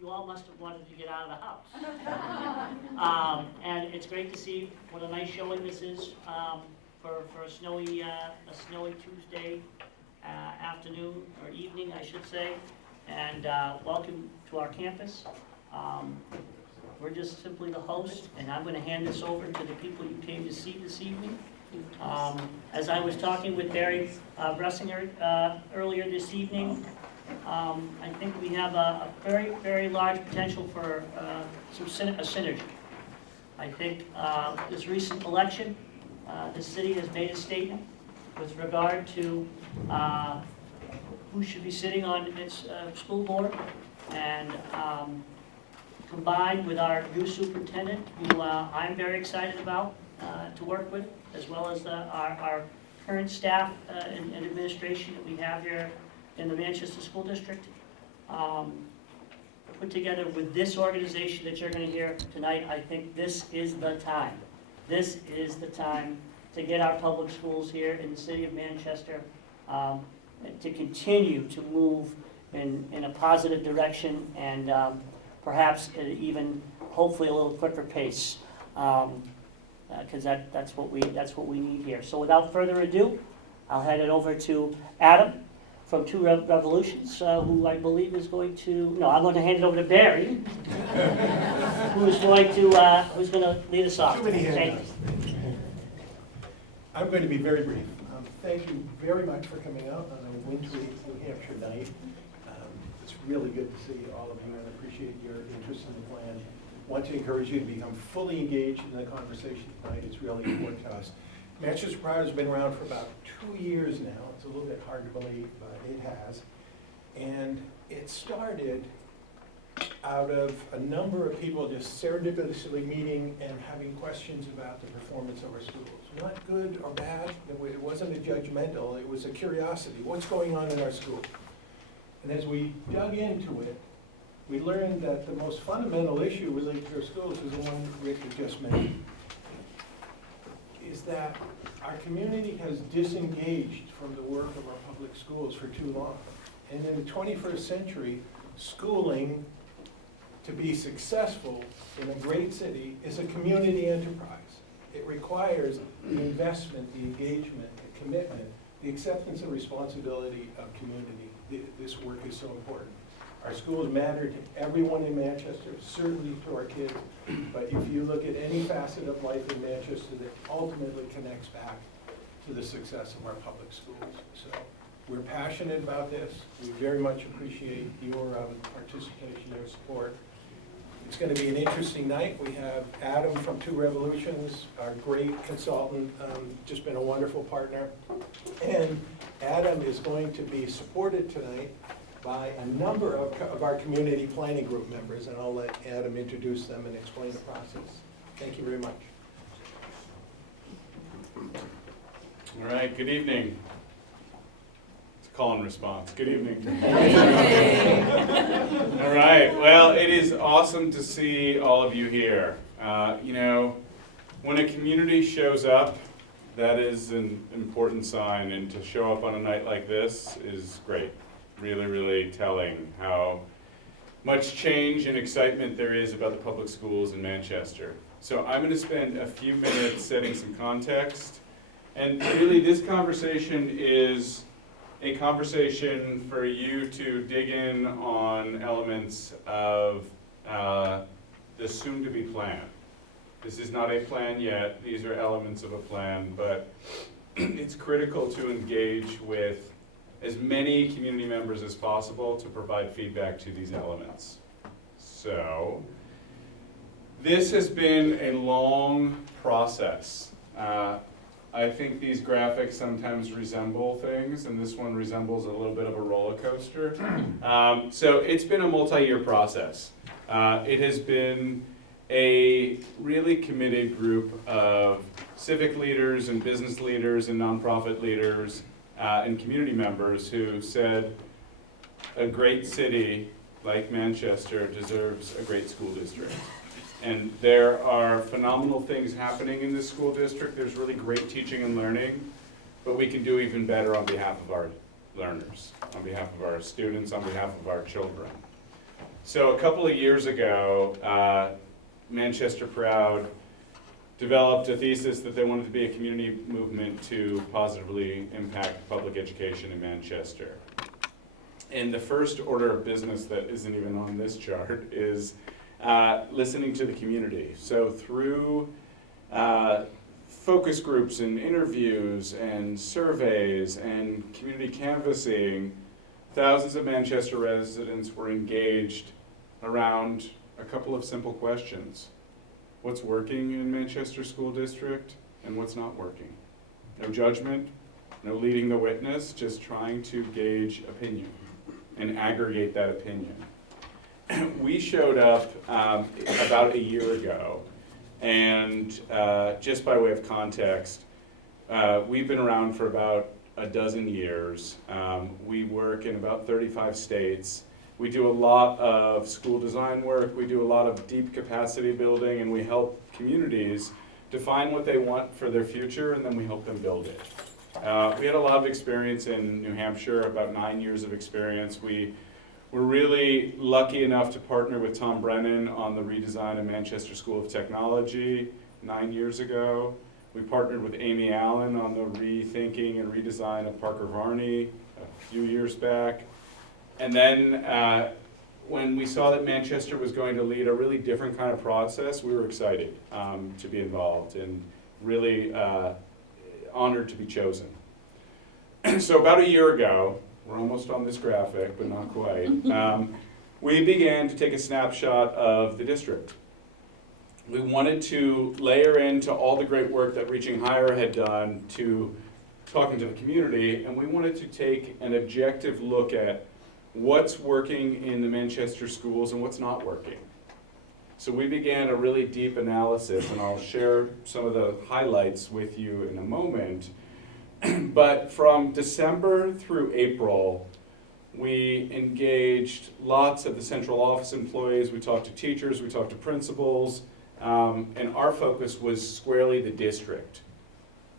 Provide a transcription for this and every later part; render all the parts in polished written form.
you all must have wanted to get out of the house. And it's great to see what a nice showing this is for a snowy Tuesday afternoon, or evening, I should say. And welcome to our campus. We're just simply the host, and I'm going to hand this over to the people you came to see this evening. As I was talking with Barry Bressinger earlier this evening, I think we have a very, very large potential for a synergy. I think this recent election, the city has made a statement with regard to who should be sitting on its school board, and combined with our new superintendent, who I'm very excited about to work with, as well as our current staff and administration that we have here in the Manchester School District, put together with this organization that you're going to hear tonight. I think this is the time. This is the time to get our public schools here in the city of Manchester to continue to move in a positive direction, and perhaps at even hopefully a little quicker pace, because that's what we need here. So without further ado, I'll hand it over to Adam from Two Revolutions, who I believe is going to, no, I'm going to hand it over to Barry, who's going to lead us off. Too many hands. I'm going to be very brief. Thank you very much for coming out on a wintry New Hampshire night. It's really good to see all of you, and appreciate your interest in the plan. Want to encourage you to become fully engaged in the conversation tonight. It's really important to us. Manchester Pride has been around for about 2 years now. It's a little bit hard to believe, but it has. And it started out of a number of people just serendipitously meeting and having questions about the performance of our schools. Not good or bad, it wasn't a judgmental, it was a curiosity. What's going on in our school? And as we dug into it, we learned that the most fundamental issue related to our schools is the one Rick had just mentioned, is that our community has disengaged from the work of our public schools for too long. And in the 21st century, schooling, to be successful in a great city, is a community enterprise. It requires the investment, the engagement, the commitment, the acceptance and responsibility of community. This work is so important. Our schools matter to everyone in Manchester, certainly to our kids, but if you look at any facet of life in Manchester, that ultimately connects back to the success of our public schools. So we're passionate about this. We very much appreciate your participation and support. It's going to be an interesting night. We have Adam from Two Revolutions, our great consultant, just been a wonderful partner. And Adam is going to be supported tonight by a number of our community planning group members, and I'll let Adam introduce them and explain the process. Thank you very much. All right, good evening. It's a call and response. Good evening. All right, well, it is awesome to see all of you here. You know, when a community shows up, that is an important sign, and to show up on a night like this is great. Really, really telling how much change and excitement there is about the public schools in Manchester. So I'm going to spend a few minutes setting some context. And really, this conversation is a conversation for you to dig in on elements of the soon-to-be plan. This is not a plan yet. These are elements of a plan, but it's critical to engage with as many community members as possible to provide feedback to these elements. So, this has been a long process. I think these graphics sometimes resemble things, and this one resembles a little bit of a roller coaster. So it's been a multi-year process. It has been a really committed group of civic leaders and business leaders and nonprofit leaders and community members who said a great city like Manchester deserves a great school district. And there are phenomenal things happening in this school district. There's really great teaching and learning, but we can do even better on behalf of our learners, on behalf of our students, on behalf of our children. So a couple of years ago, Manchester Proud developed a thesis that they wanted to be a community movement to positively impact public education in Manchester. And the first order of business that isn't even on this chart is listening to the community. So through focus groups and interviews and surveys and community canvassing, thousands of Manchester residents were engaged around a couple of simple questions. What's working in Manchester School District and what's not working? No judgment, no leading the witness, just trying to gauge opinion and aggregate that opinion. We showed up about a year ago, and just by way of context, we've been around for about a dozen years. We work in about 35 states. We do a lot of school design work, we do a lot of deep capacity building, and we help communities define what they want for their future, and then we help them build it. We had a lot of experience in New Hampshire, about 9 years of experience. We were really lucky enough to partner with Tom Brennan on the redesign of Manchester School of Technology 9 years ago. We partnered with Amy Allen on the rethinking and redesign of Parker Varney a few years back. And then when we saw that Manchester was going to lead a really different kind of process, we were excited to be involved and really honored to be chosen. So about a year ago, we're almost on this graphic, but not quite, we began to take a snapshot of the district. We wanted to layer into all the great work that Reaching Higher had done to talking to the community, and we wanted to take an objective look at what's working in the Manchester schools and what's not working. So we began a really deep analysis, and I'll share some of the highlights with you in a moment. But from December through April, we engaged lots of the central office employees. We talked to teachers, we talked to principals, and our focus was squarely the district.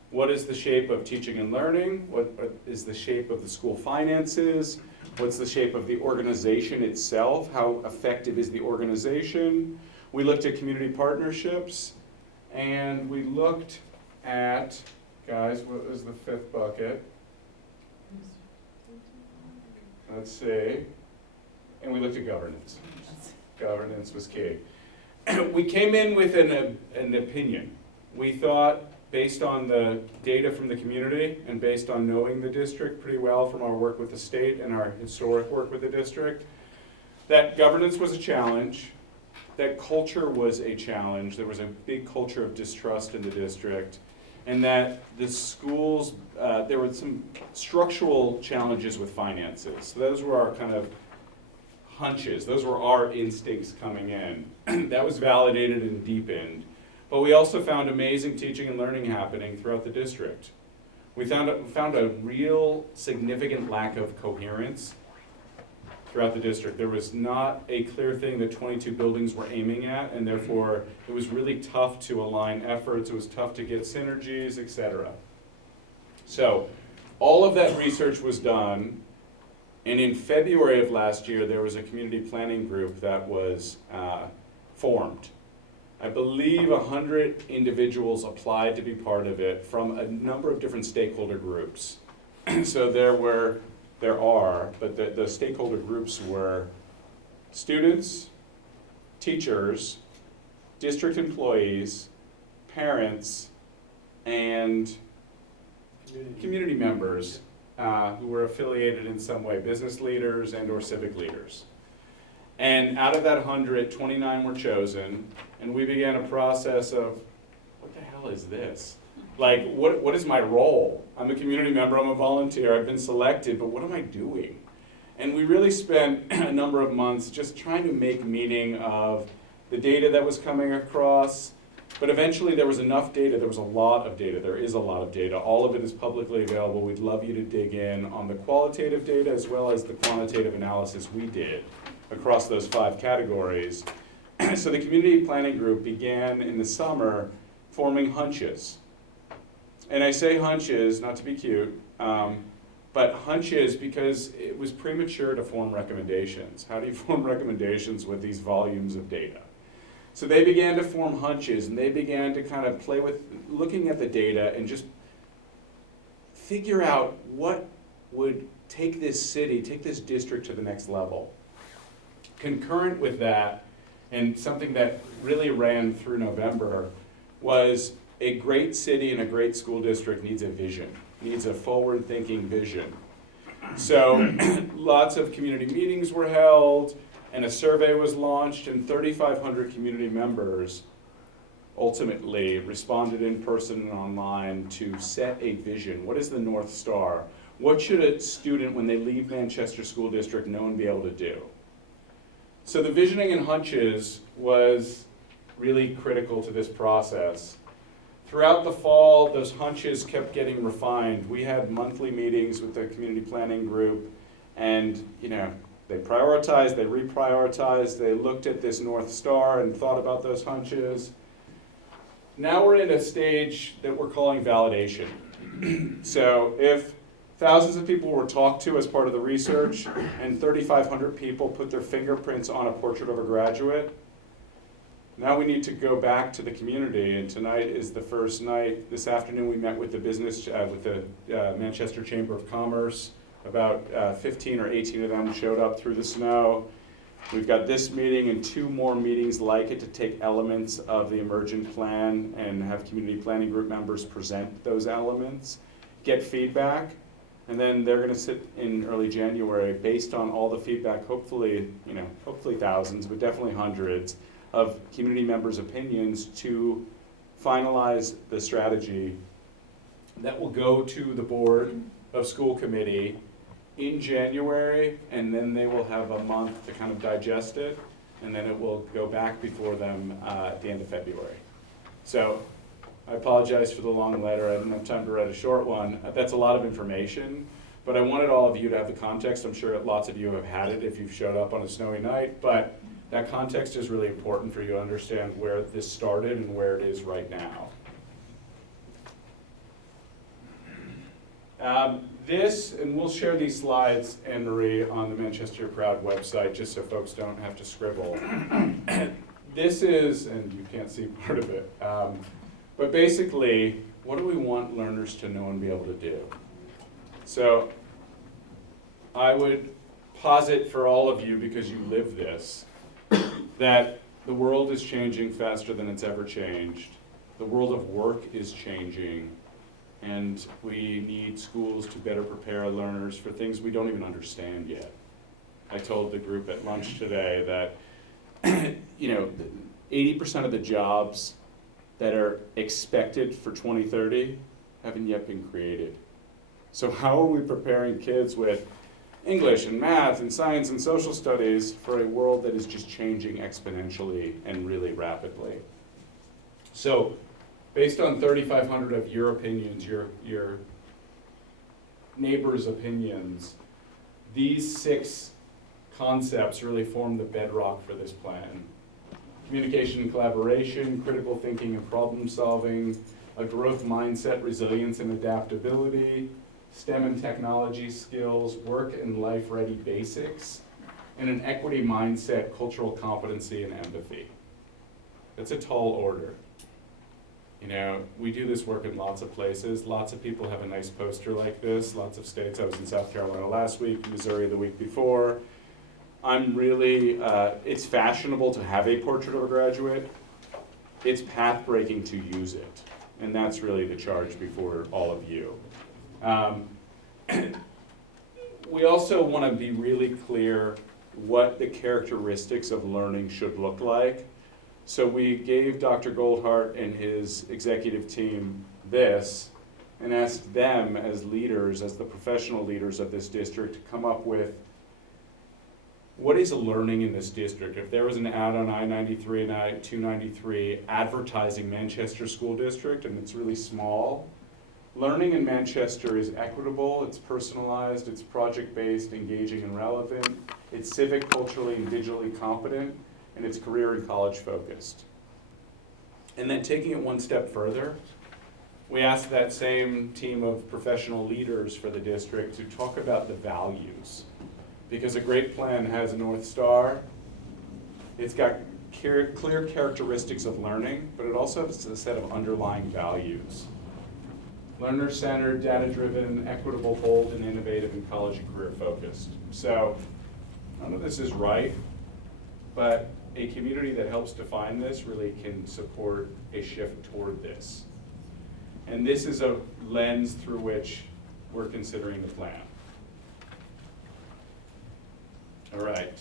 What is the shape of teaching and learning? What is the shape of the school finances? What's the shape of the organization itself? How effective is the organization? We looked at community partnerships, and we looked at, guys, what was the fifth bucket? Let's see. And we looked at governance. Governance was key. We came in with an opinion. We thought, based on the data from the community and based on knowing the district pretty well from our work with the state and our historic work with the district, that governance was a challenge, that culture was a challenge, there was a big culture of distrust in the district, and that the schools, there were some structural challenges with finances. So those were our kind of hunches, those were our instincts coming in. That was validated and deepened. But we also found amazing teaching and learning happening throughout the district. We found a real significant lack of coherence throughout the district. There was not a clear thing that 22 buildings were aiming at, and therefore it was really tough to align efforts, it was tough to get synergies, etc. So all of that research was done, and in February of last year there was a community planning group that was formed. I believe 100 individuals applied to be part of it from a number of different stakeholder groups. So there are, but the stakeholder groups were students, teachers, district employees, parents, and community members who were affiliated in some way, business leaders and or civic leaders. And out of that 100, 29 were chosen, and we began a process of, what the hell is this? Like, what is my role? I'm a community member, I'm a volunteer, I've been selected, but what am I doing? And we really spent a number of months just trying to make meaning of the data that was coming across, but eventually there was enough data, there was a lot of data, there is a lot of data, all of it is publicly available. We'd love you to dig in on the qualitative data as well as the quantitative analysis we did across those 5 categories. So the community planning group began in the summer forming hunches. And I say hunches, not to be cute, but hunches because it was premature to form recommendations. How do you form recommendations with these volumes of data? So they began to form hunches, and they began to kind of play with looking at the data and just figure out what would take this city, take this district to the next level. Concurrent with that, and something that really ran through November, was a great city and a great school district needs a vision, needs a forward-thinking vision. So lots of community meetings were held, and a survey was launched, and 3,500 community members ultimately responded in person and online to set a vision. What is the North Star? What should a student, when they leave Manchester School District, know and be able to do? So the visioning and hunches was really critical to this process. Throughout the fall, those hunches kept getting refined. We had monthly meetings with the community planning group, and they prioritized, they reprioritized, they looked at this North Star and thought about those hunches. Now we're in a stage that we're calling validation. So if thousands of people were talked to as part of the research, and 3,500 people put their fingerprints on a portrait of a graduate, now we need to go back to the community, and tonight is the first night. This afternoon we met with the with the Manchester Chamber of Commerce. About 15 or 18 of them showed up through the snow. We've got this meeting and 2 more meetings like it to take elements of the emergent plan and have community planning group members present those elements, get feedback, and then they're going to sit in early January based on all the feedback, hopefully thousands, but definitely hundreds of community members' opinions to finalize the strategy that will go to the board of school committee in January, and then they will have a month to kind of digest it, and then it will go back before them at the end of February. So I apologize for the long letter. I didn't have time to write a short one. That's a lot of information, but I wanted all of you to have the context. I'm sure lots of you have had it if you've showed up on a snowy night, but that context is really important for you to understand where this started and where it is right now. And we'll share these slides, Anne-Marie, on the Manchester Proud website, just so folks don't have to scribble. This is, and you can't see part of it, but basically, what do we want learners to know and be able to do? So I would posit for all of you, because you live this, that the world is changing faster than it's ever changed. The world of work is changing. And we need schools to better prepare learners for things we don't even understand yet. I told the group at lunch today that 80% of the jobs that are expected for 2030 haven't yet been created. So how are we preparing kids with English and math and science and social studies for a world that is just changing exponentially and really rapidly? So based on 3,500 of your opinions, your neighbors' opinions, these 6 concepts really form the bedrock for this plan. Communication and collaboration, critical thinking and problem solving, a growth mindset, resilience and adaptability, STEM and technology skills, work and life ready basics, and an equity mindset, cultural competency, and empathy. That's a tall order. We do this work in lots of places. Lots of people have a nice poster like this. Lots of states. I was in South Carolina last week, Missouri the week before. I'm really, it's fashionable to have a portrait of a graduate. It's path-breaking to use it. And that's really the charge before all of you. We also want to be really clear what the characteristics of learning should look like. So we gave Dr. Goldhart and his executive team this and asked them as leaders, as the professional leaders of this district, to come up with what is learning in this district. If there was an ad on I-93 and I-293 advertising Manchester School District, and it's really small, learning in Manchester is equitable, it's personalized, it's project-based, engaging and relevant, it's civic, culturally, and digitally competent, and it's career and college focused. And then taking it one step further, we asked that same team of professional leaders for the district to talk about the values. Because a great plan has a North Star. It's got clear characteristics of learning, but it also has a set of underlying values. Learner-centered, data-driven, equitable, bold, and innovative, and college and career-focused. So, none of this is right, but a community that helps define this really can support a shift toward this. And this is a lens through which we're considering the plan. All right,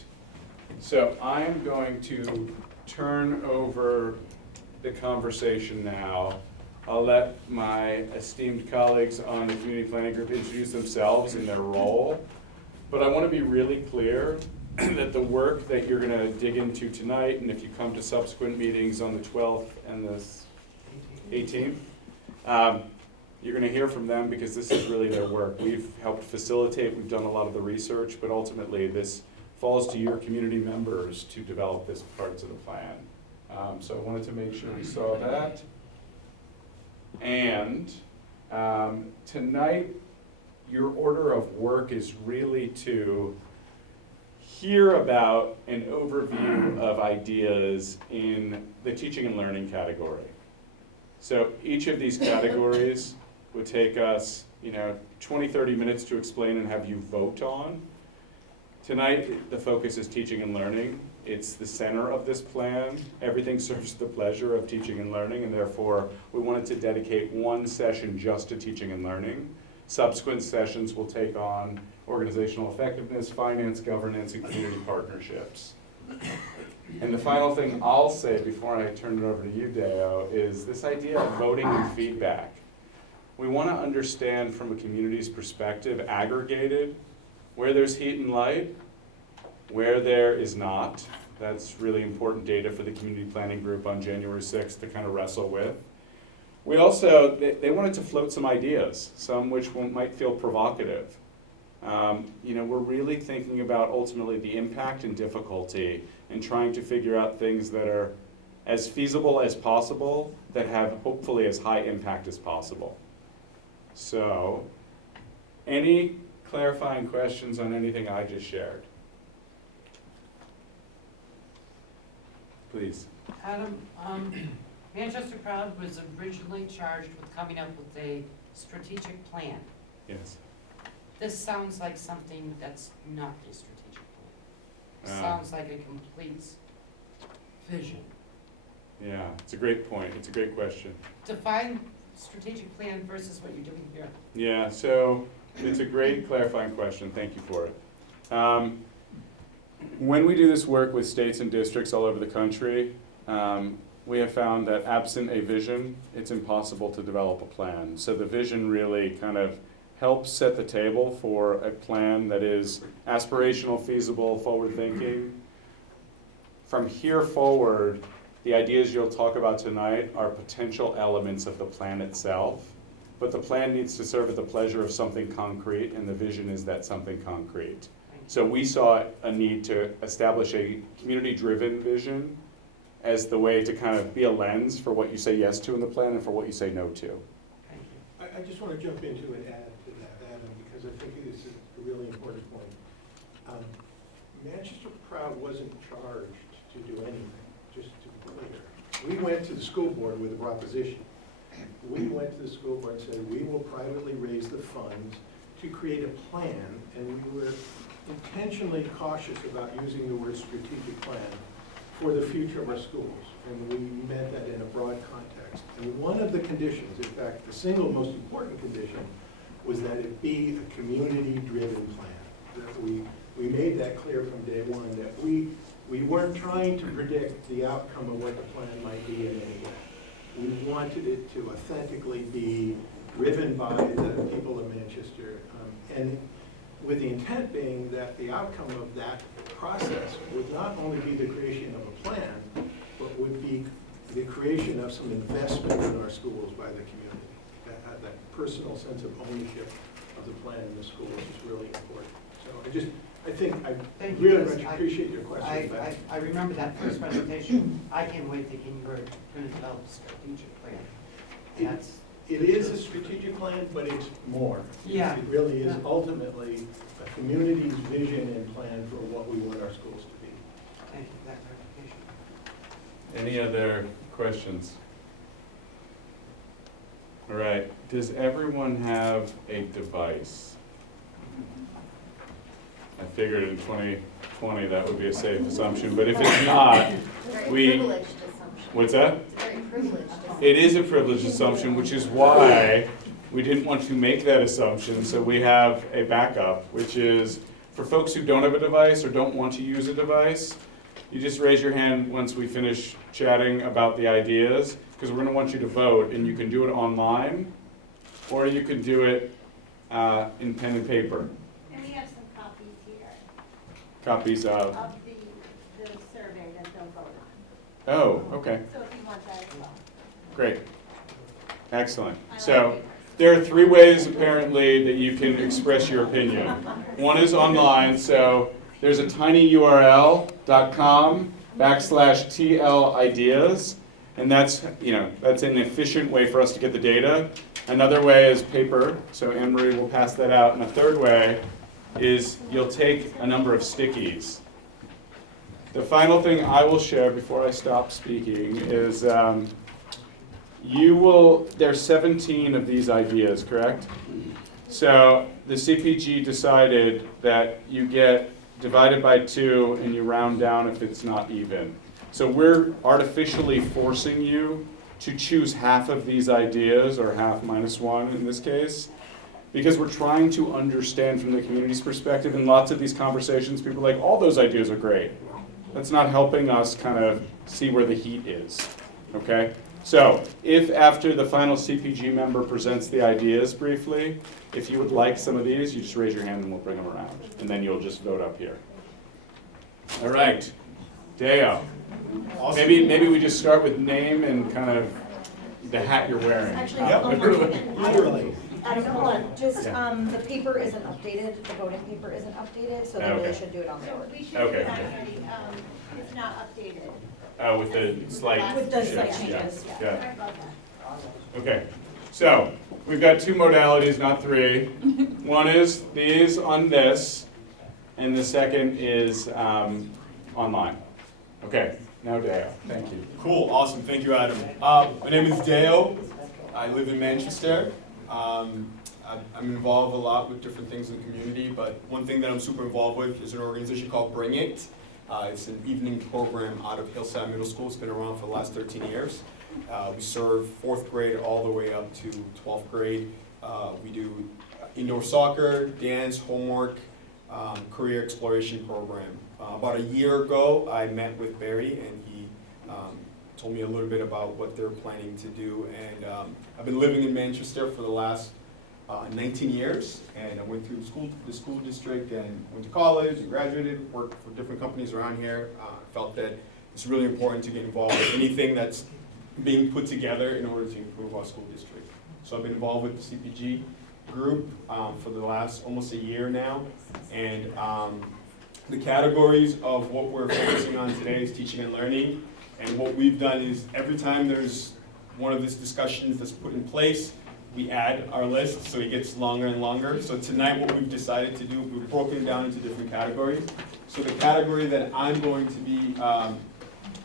so I am going to turn over the conversation now. I'll let my esteemed colleagues on the community planning group introduce themselves and their role. But I want to be really clear that the work that you're going to dig into tonight, and if you come to subsequent meetings on the 12th and the 18th, you're going to hear from them because this is really their work. We've helped facilitate, we've done a lot of the research, but ultimately this falls to your community members to develop this parts of the plan. So I wanted to make sure we saw that. And tonight, your order of work is really to hear about an overview of ideas in the teaching and learning category. So each of these categories would take us, 20, 30 minutes to explain and have you vote on. Tonight, the focus is teaching and learning. It's the center of this plan. Everything serves the pleasure of teaching and learning, and therefore, we wanted to dedicate one session just to teaching and learning. Subsequent sessions will take on organizational effectiveness, finance, governance, and community partnerships. And the final thing I'll say before I turn it over to you, Deo, is this idea of voting and feedback. We want to understand from a community's perspective, aggregated, where there's heat and light, where there is not. That's really important data for the community planning group on January 6th to kind of wrestle with. We also, they wanted to float some ideas, some which might feel provocative. We're really thinking about ultimately the impact and difficulty and trying to figure out things that are as feasible as possible that have hopefully as high impact as possible. So, any clarifying questions on anything I just shared? Please. Adam, Manchester Proud was originally charged with coming up with a strategic plan. Yes. This sounds like something that's not a strategic plan. Sounds like a complete vision. Yeah, it's a great point. It's a great question. Define strategic plan versus what you're doing here. Yeah, so it's a great clarifying question. Thank you for it. When we do this work with states and districts all over the country, we have found that absent a vision, it's impossible to develop a plan. So the vision really kind of helps set the table for a plan that is aspirational, feasible, forward-thinking. From here forward, the ideas you'll talk about tonight are potential elements of the plan itself, but the plan needs to serve at the pleasure of something concrete, and the vision is that something concrete. So we saw a need to establish a community-driven vision as the way to kind of be a lens for what you say yes to in the plan and for what you say no to. Thank you. I just want to jump into and add to that, Adam, because I think it is a really important point. Manchester Proud wasn't charged to do anything, just to be clear. We went to the school board with a proposition. We went to the school board and said, we will privately raise the funds to create a plan, and we were intentionally cautious about using the word strategic plan for the future of our schools, and we meant that in a broad context. And one of the conditions, in fact, the single most important condition, was that it be a community-driven plan. That we made that clear from day one, that we weren't trying to predict the outcome of what the plan might be in any way. We wanted it to authentically be driven by the people of Manchester, and with the intent being that the outcome of that process would not only be the creation of a plan, but would be the creation of some investment in our schools by the community. That personal sense of ownership of the plan in the schools is really important. So I think I really much appreciate your question. I remember that first presentation. I came away thinking you were going to develop a strategic plan. It is a strategic plan, but it's more. Yeah. It really is ultimately a community's vision and plan for what we want our schools to be. Thank you for that clarification. Any other questions? All right, does everyone have a device? I figured in 2020 that would be a safe assumption, but if it's not, Very privileged assumption. what's that? It's a very privileged assumption. It is a privileged assumption, which is why we didn't want to make that assumption, so we have a backup, which is for folks who don't have a device or don't want to use a device, you just raise your hand once we finish chatting about the ideas, because we're going to want you to vote, and you can do it online, or you can do it in pen and paper. And we have some copies here Copies of. of the survey that they'll vote on. Oh, okay, So if you want that as well. great. Excellent. I like So papers. there are 3 ways apparently that you can express your opinion. One is online, so there's a tinyurl.com/TL ideas, and that's an efficient way for us to get the data. Another way is paper, so Anne Marie will pass that out. And a third way is you'll take a number of stickies. The final thing I will share before I stop speaking is there's 17 of these ideas, correct? So the CPG decided that you get divided by 2 and you round down if it's not even. So we're artificially forcing you to choose half of these ideas, or half minus 1 in this case, because we're trying to understand from the community's perspective. In lots of these conversations, people are like, all those ideas are great. That's not helping us kind of see where the heat is, okay? So if after the final CPG member presents the ideas briefly, if you would like some of these, you just raise your hand and we'll bring them around. And then you'll just vote up here. All right, Deo. Awesome. Maybe we just start with name and kind of the hat you're wearing. Actually, Yep. Literally. Adam, hold on, just, the paper isn't updated, the voting paper isn't updated, so they Okay. really should do it on So there. we should Okay. actually, it's not updated. With the slight With the slight shifts, yeah. changes, Yeah. Sorry about that. Okay, so we've got 2 modalities, not 3. One is these on this, and the second is online. Okay, now Deo, thank you. Cool, awesome, thank you, Adam. My name is Deo. I live in Manchester. I'm involved a lot with different things in the community, but one thing that I'm super involved with is an organization called Bring It. It's an evening program out of Hillside Middle School. It's been around for the last 13 years. We serve 4th grade all the way up to 12th grade. We do indoor soccer, dance, homework, career exploration program. About a year ago, I met with Barry, and he told me a little bit about what they're planning to do. And I've been living in Manchester for the last 19 years, and I went through the school district and went to college and graduated, worked for different companies around here. Felt that it's really important to get involved with anything that's being put together in order to improve our school district. So I've been involved with the CPG group for the last almost a year now, and the categories of what we're focusing on today is teaching and learning. And what we've done is every time there's one of these discussions that's put in place, we add our list so it gets longer and longer. So tonight what we've decided to do, we've broken it down into different categories. So the category that I'm going to be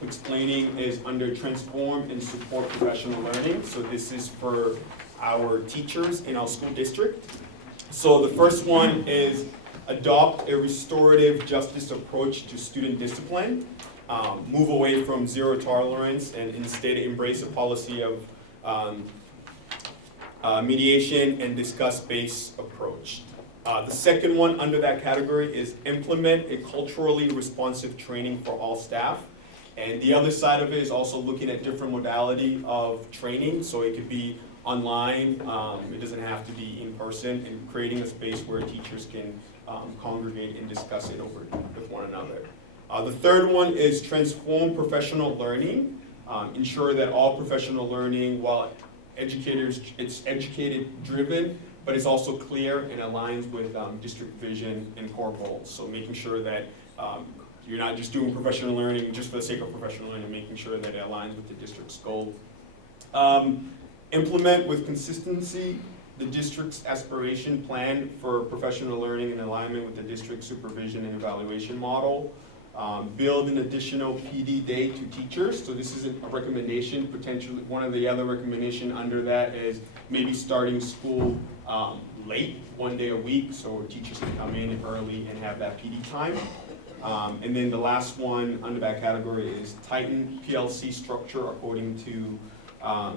explaining is under transform and support professional learning. So this is for our teachers in our school district. So the first one is adopt a restorative justice approach to student discipline. Move away from zero tolerance and instead embrace a policy of mediation and discuss-based approach. The second one under that category is implement a culturally responsive training for all staff. And the other side of it is also looking at different modality of training. So it could be online, it doesn't have to be in person, and creating a space where teachers can congregate and discuss it over with one another. The third one is transform professional learning. Ensure that all professional learning, while it's educated driven, but it's also clear and aligns with district vision and core goals. So making sure that you're not just doing professional learning just for the sake of professional learning, making sure that it aligns with the district's goal. implement with consistency the district's aspiration plan for professional learning in alignment with the district supervision and evaluation model. Build an additional PD day to teachers. So this is a recommendation, potentially. One of the other recommendation under that is maybe starting school late, 1 day a week, so teachers can come in early and have that PD time. And then the last one under that category is tighten PLC structure according to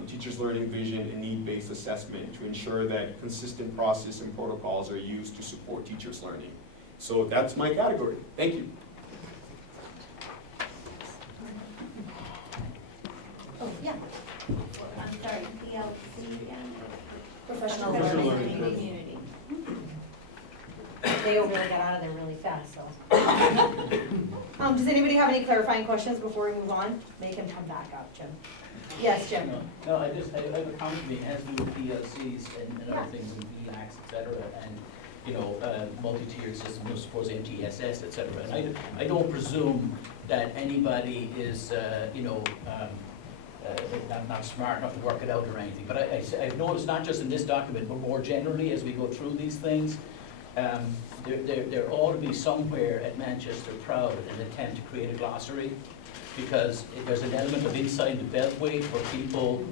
teachers' learning vision and need-based assessment to ensure that consistent process and protocols are used to support teachers' learning. So that's my category. Thank you. Oh, yeah. I'm sorry, PLC again? Professional Professional learning learning. community. They really got out of there really fast, so. Does anybody have any clarifying questions before we move on? They can come back up, Jim. Yes, Jim. No, I have a comment to make, as do with PLCs and Yeah. other things, and VLAX, et cetera, and, you know, multi-tiered system, I suppose MTSS, et cetera. And I don't presume that anybody is, not smart enough to work it out or anything. But I've noticed, not just in this document, but more generally, as we go through these things, there ought to be somewhere at Manchester Proud an attempt to create a glossary, because there's an element of inside the beltway for people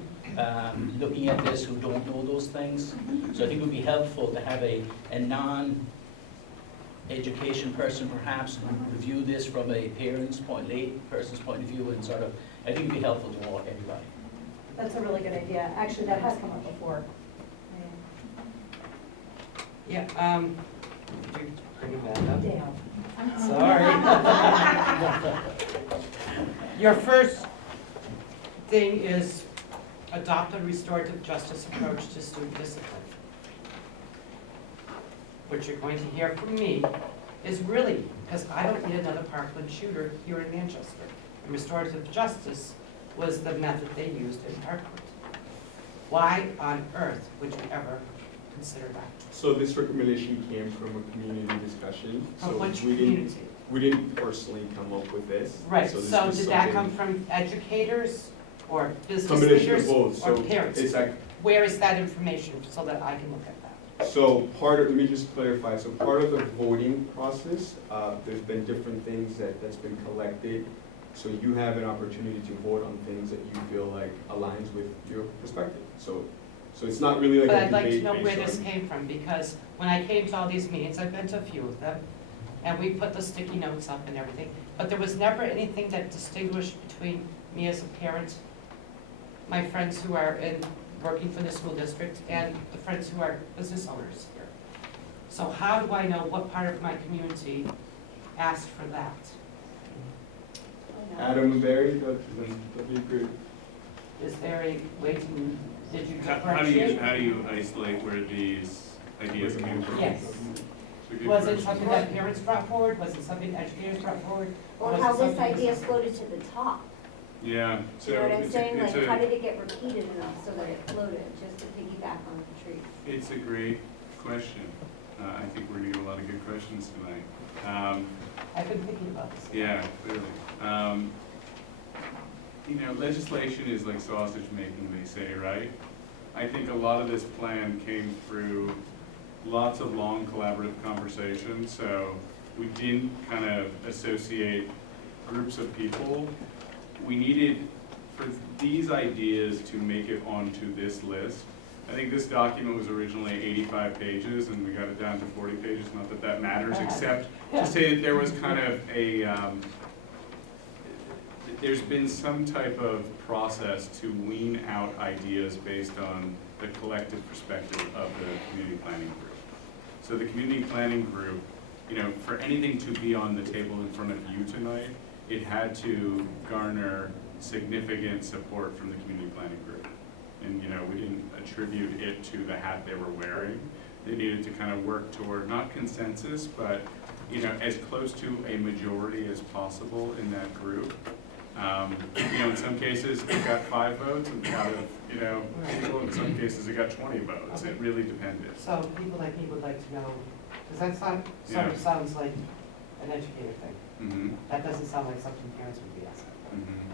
looking at this who don't know those things. So I think it would be helpful to have a non-education person perhaps review this from a parent's point, lay person's point of view, and sort of, I think it would be helpful to everybody. That's a really good idea. Actually, that has come up before. Yeah, could you bring it back up? Dale. Sorry. Your first thing is adopt a restorative justice approach to student discipline. What you're going to hear from me is really, because I don't need another Parkland shooter here in Manchester. And restorative justice was the method they used in Parkland. Why on earth would you ever consider that? So this recommendation came from a community discussion. From So which we community? didn't personally come up with this. Right, this so was did that something- come from educators or business Combination of leaders both. or So parents? it's like, Where is that information so that I can look at that? so let me just clarify. So part of the voting process, there's been different things that's been collected. So you have an opportunity to vote on things that you feel like aligns with your perspective. So it's not really like But a I'd like to debate know where based this on. came from, because when I came to all these meetings, I've been to a few of them, and we put the sticky notes up and everything, but there was never anything that distinguished between me as a parent, my friends who are working for the school district, and the friends who are business owners here. So how do I know what part of my community asked for that? Adam and Barry, that'd be great. Is there a way to, did you How do differentiate? you isolate where these ideas came from? Yes. It's a good Was it question. something that parents brought forward? Was it something educators brought forward? Or was how it this something- idea floated to the top. Yeah, so You know what I'm it's saying? it's Like, how a, did it get repeated enough so that it floated, just to piggyback on the tree? it's a great question. I think we're gonna get a lot of good questions tonight. I've been thinking about this. Yeah, clearly. Legislation is like sausage making, they say, right? I think a lot of this plan came through lots of long collaborative conversations, so we didn't kind of associate groups of people. We needed, for these ideas to make it onto this list, I think this document was originally 85 pages, and we got it down to 40 pages, not that that matters, except to say that there was kind of a, there's been some type of process to wean out ideas based on the collective perspective of the community planning group. So the community planning group, for anything to be on the table in front of you tonight, it had to garner significant support from the community planning group. And, we didn't attribute it to the hat they were wearing. They needed to kind of work toward, not consensus, but, as close to a majority as possible in that group. In some cases, it got 5 votes, and out of, people, in some cases, it got 20 votes. It really depended. So people like me would like to know, does that sort Yeah. of sounds like an educator thing? Mm-hmm, That doesn't sound like something parents would be asking. mm-hmm.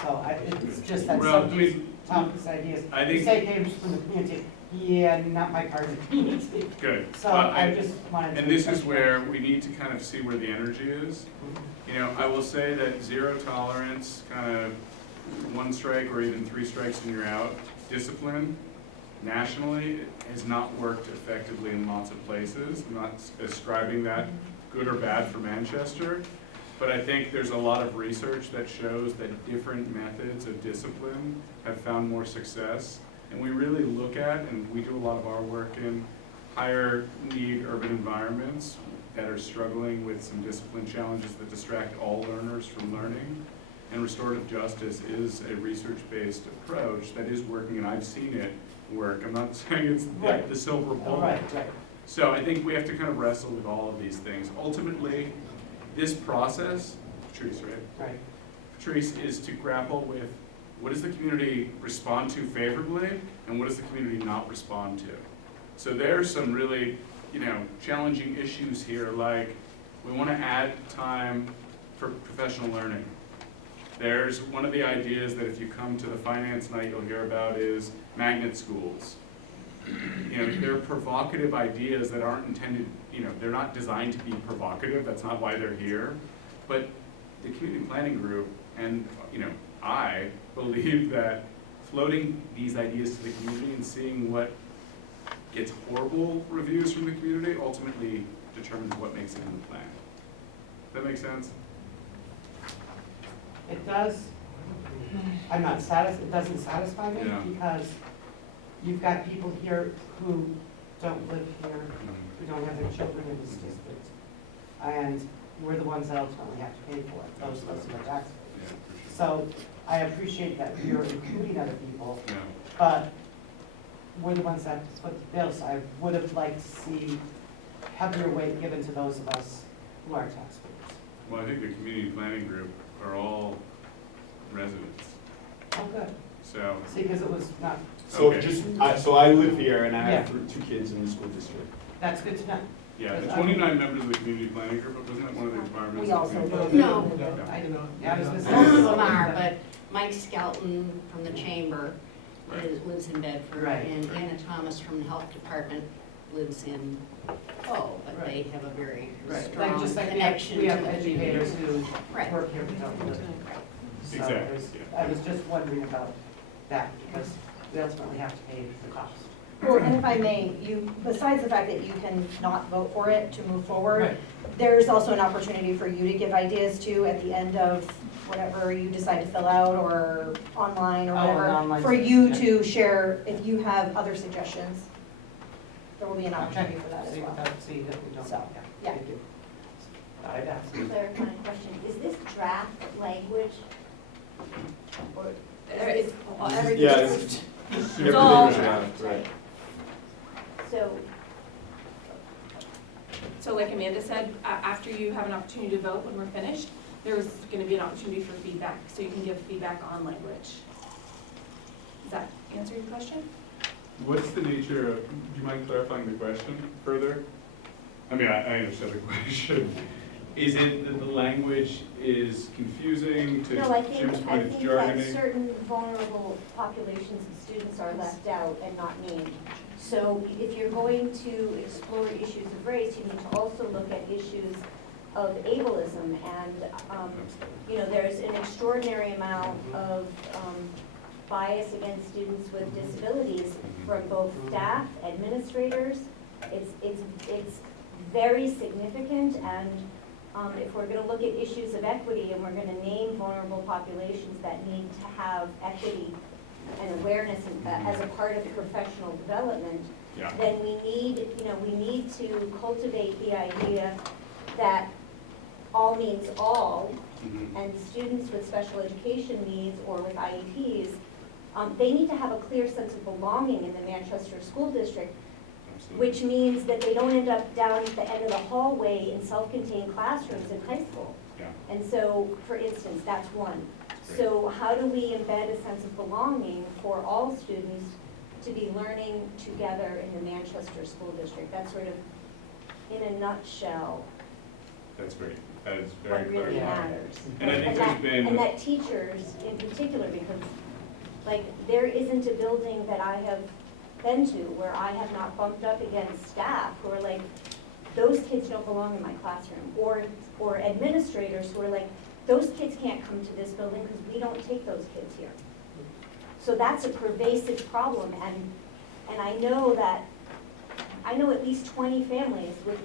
So it's just that Well, some I of these mean, topics, ideas, I you think- say came from the community, yeah, not my part of the community. Good. So I just wanted to. And this is where we need to kind of see where the energy is. You know, I will say that zero tolerance, kind of one strike or even 3 strikes and you're out, discipline nationally has not worked effectively in lots of places. I'm not ascribing that good or bad for Manchester, but I think there's a lot of research that shows that different methods of discipline have found more success. And we really look at, and we do a lot of our work in higher need urban environments that are struggling with some discipline challenges that distract all learners from learning. And restorative justice is a research-based approach that is working, and I've seen it work. I'm not saying it's Right. the silver bullet. Right. So I think we have to kind of wrestle with all of these things. Ultimately, this process, Patrice, right? Right. Patrice, is to grapple with what does the community respond to favorably and what does the community not respond to? So there's some really, challenging issues here, like we want to add time for professional learning. There's one of the ideas that if you come to the finance night you'll hear about is magnet schools. They're provocative ideas that aren't intended, they're not designed to be provocative, that's not why they're here. But the community planning group and, I believe that floating these ideas to the community and seeing what gets horrible reviews from the community ultimately determines what makes it in the plan. Does that make sense? It does. I'm not it doesn't satisfy me Yeah. because you've got people here who don't live here, who don't have their children in this district. And we're the ones that ultimately have to pay for it, those of the taxpayers. Yeah, for sure. So I appreciate that you're including other people, Yeah. but we're the ones that have to foot the bill. So I would have liked to see heavier weight given to those of us who are taxpayers. Well, I think the community planning group are all residents, Oh, good. so. See, because it was not, So Okay. so I live here and I Yeah. have 2 kids in the school district. that's good to know. Yeah, the 29 members of the community planning group, wasn't that one of the requirements? We also of the vote. community- No. I You know, Yeah, I was gonna say- Most of them are, but Mike Skelton from the chamber Right. lives in Bedford. Right. And Anna Thomas from the health department lives in Bow, but they have a very Right, strong like just like connection we to have the educators community. who Right. work here but don't live. So Exactly, there's- yeah. I was just wondering about that because we ultimately have to pay the cost. Well, and if I may, besides the fact that you can not vote for it to move forward, Right. there's also an opportunity for you to give ideas to at the end of whatever you decide to fill out or online or Oh, whatever, online, for you yeah. to share if you have other suggestions. There will be an opportunity Okay. for that as See, well. see that we don't. So, yeah. Thank you. Thought I'd ask. Clarifying question, is this draft language? Or It's everything? Yeah, it's It's all everything's draft, right. So, So like Amanda said, after you have an opportunity to vote, when we're finished, there's going to be an opportunity for feedback, so you can give feedback on language. Does that answer your question? What's the nature of, do you mind clarifying the question further? I mean, I understand the question. Is it that the language is confusing to no, I Jim's think point, it's that jargony? certain vulnerable populations of students are left out and not named. So if you're going to explore issues of race, you need to also look at issues of ableism. And, there's an extraordinary amount of bias against students with disabilities from both staff, administrators. It's very significant, and if we're going to look at issues of equity and we're going to name vulnerable populations that need to have equity and awareness as a part of professional development, Yeah. then we need to cultivate the idea that all means all, Mhm. and students with special education needs or with IEPs, they need to have a clear sense of belonging in the Manchester School District, Absolutely. which means that they don't end up down at the end of the hallway in self-contained classrooms in high school. Yeah. And so, for instance, that's one. Great. So how do we embed a sense of belonging for all students to be learning together in the Manchester School District? That's sort of, in a nutshell. That's great. That is very what really clear. matters. And I think there's been. And that teachers in particular, because like there isn't a building that I have been to where I have not bumped up against staff who are like, those kids don't belong in my classroom, or administrators who are like, those kids can't come to this building because we don't take those kids here. So that's a pervasive problem, and I know at least 20 families with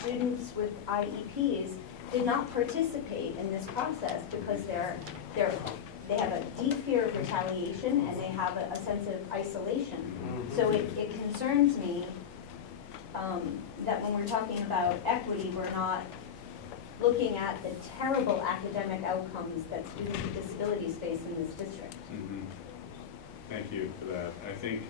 students with IEPs did not participate in this process because they have a deep fear of retaliation and they have a sense of isolation. So it concerns me that when we're talking about equity, we're not looking at the terrible academic outcomes that students with disabilities face in this district. Mhm. Thank you for that. I think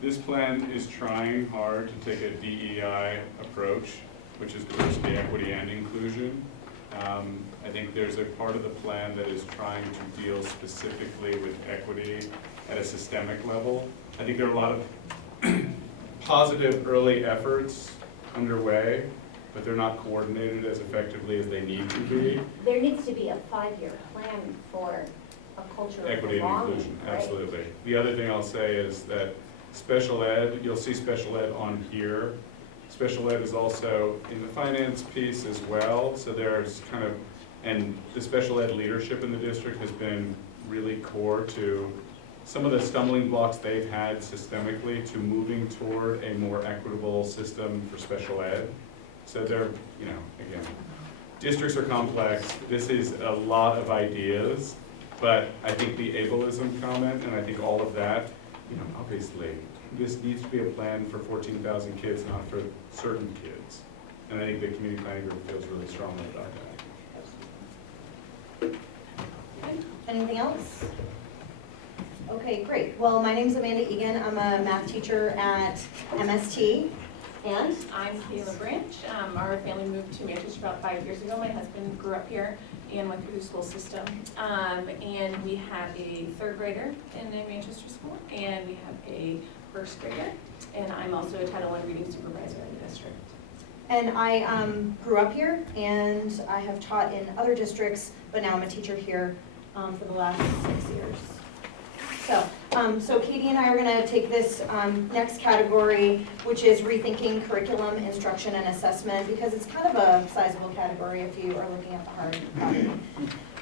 this plan is trying hard to take a DEI approach, which is diversity, equity, and inclusion. I think there's a part of the plan that is trying to deal specifically with equity at a systemic level. I think there are a lot of positive early efforts underway, but they're not coordinated as effectively as they need to be. There needs to be a 5-year plan for a culture of Equity and belonging, inclusion, right? absolutely. The other thing I'll say is that special ed, you'll see special ed on here. Special ed is also in the finance piece as well, so there's kind of, and the special ed leadership in the district has been really core to some of the stumbling blocks they've had systemically to moving toward a more equitable system for special ed. So they're, again, districts are complex. This is a lot of ideas, but I think the ableism comment, and I think all of that, obviously, this needs to be a plan for 14,000 kids, not for certain kids. And I think the community planning group feels really strongly about that. Anything else? Okay, great. Well, my name's Amanda Egan. I'm a math teacher at MST. And I'm Kayla Branch. Our family moved to Manchester about 5 years ago. My husband grew up here and went through the school system. And we have a 3rd grader in the Manchester school, and we have a 1st grader. And I'm also a Title I reading supervisor in the district. And I grew up here, and I have taught in other districts, but now I'm a teacher here for the last 6 years. So Katie and I are going to take this next category, which is rethinking curriculum, instruction, and assessment, because it's kind of a sizable category if you are looking at the hard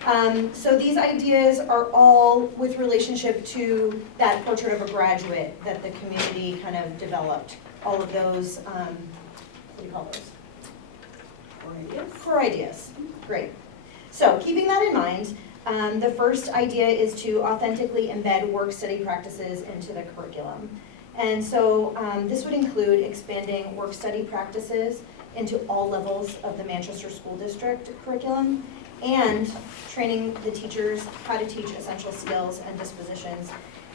copy. So these ideas are all with relationship to that portrait of a graduate that the community kind of developed. All of those, what do you call those? Core ideas. Great. So keeping that in mind, the first idea is to authentically embed work-study practices into the curriculum. And so this would include expanding work-study practices into all levels of the Manchester School District curriculum and training the teachers how to teach essential skills and dispositions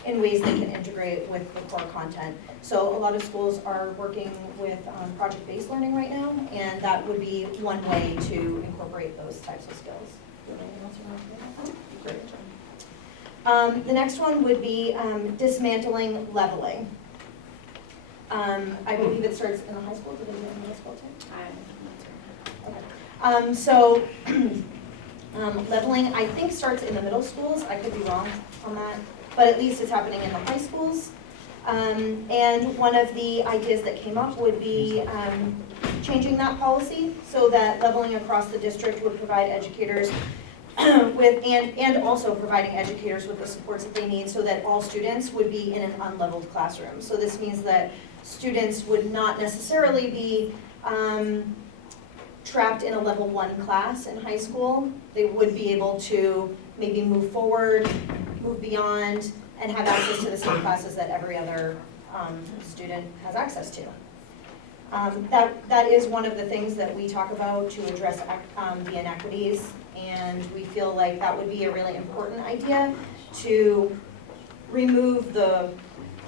in ways they can integrate with the core content. So a lot of schools are working with project-based learning right now, and that would be one way to incorporate those types of skills. The next one would be dismantling leveling. I believe it starts in the high school. Do they do it in middle school too? Okay. Leveling, I think, starts in the middle schools. I could be wrong on that, but at least it's happening in the high schools. And one of the ideas that came up would be changing that policy so that leveling across the district would provide educators with, and also providing educators with the supports that they need so that all students would be in an unleveled classroom. So this means that students would not necessarily be trapped in a level 1 class in high school. They would be able to maybe move forward, move beyond, and have access to the same classes that every other student has access to. That is one of the things that we talk about to address the inequities, and we feel like that would be a really important idea to remove the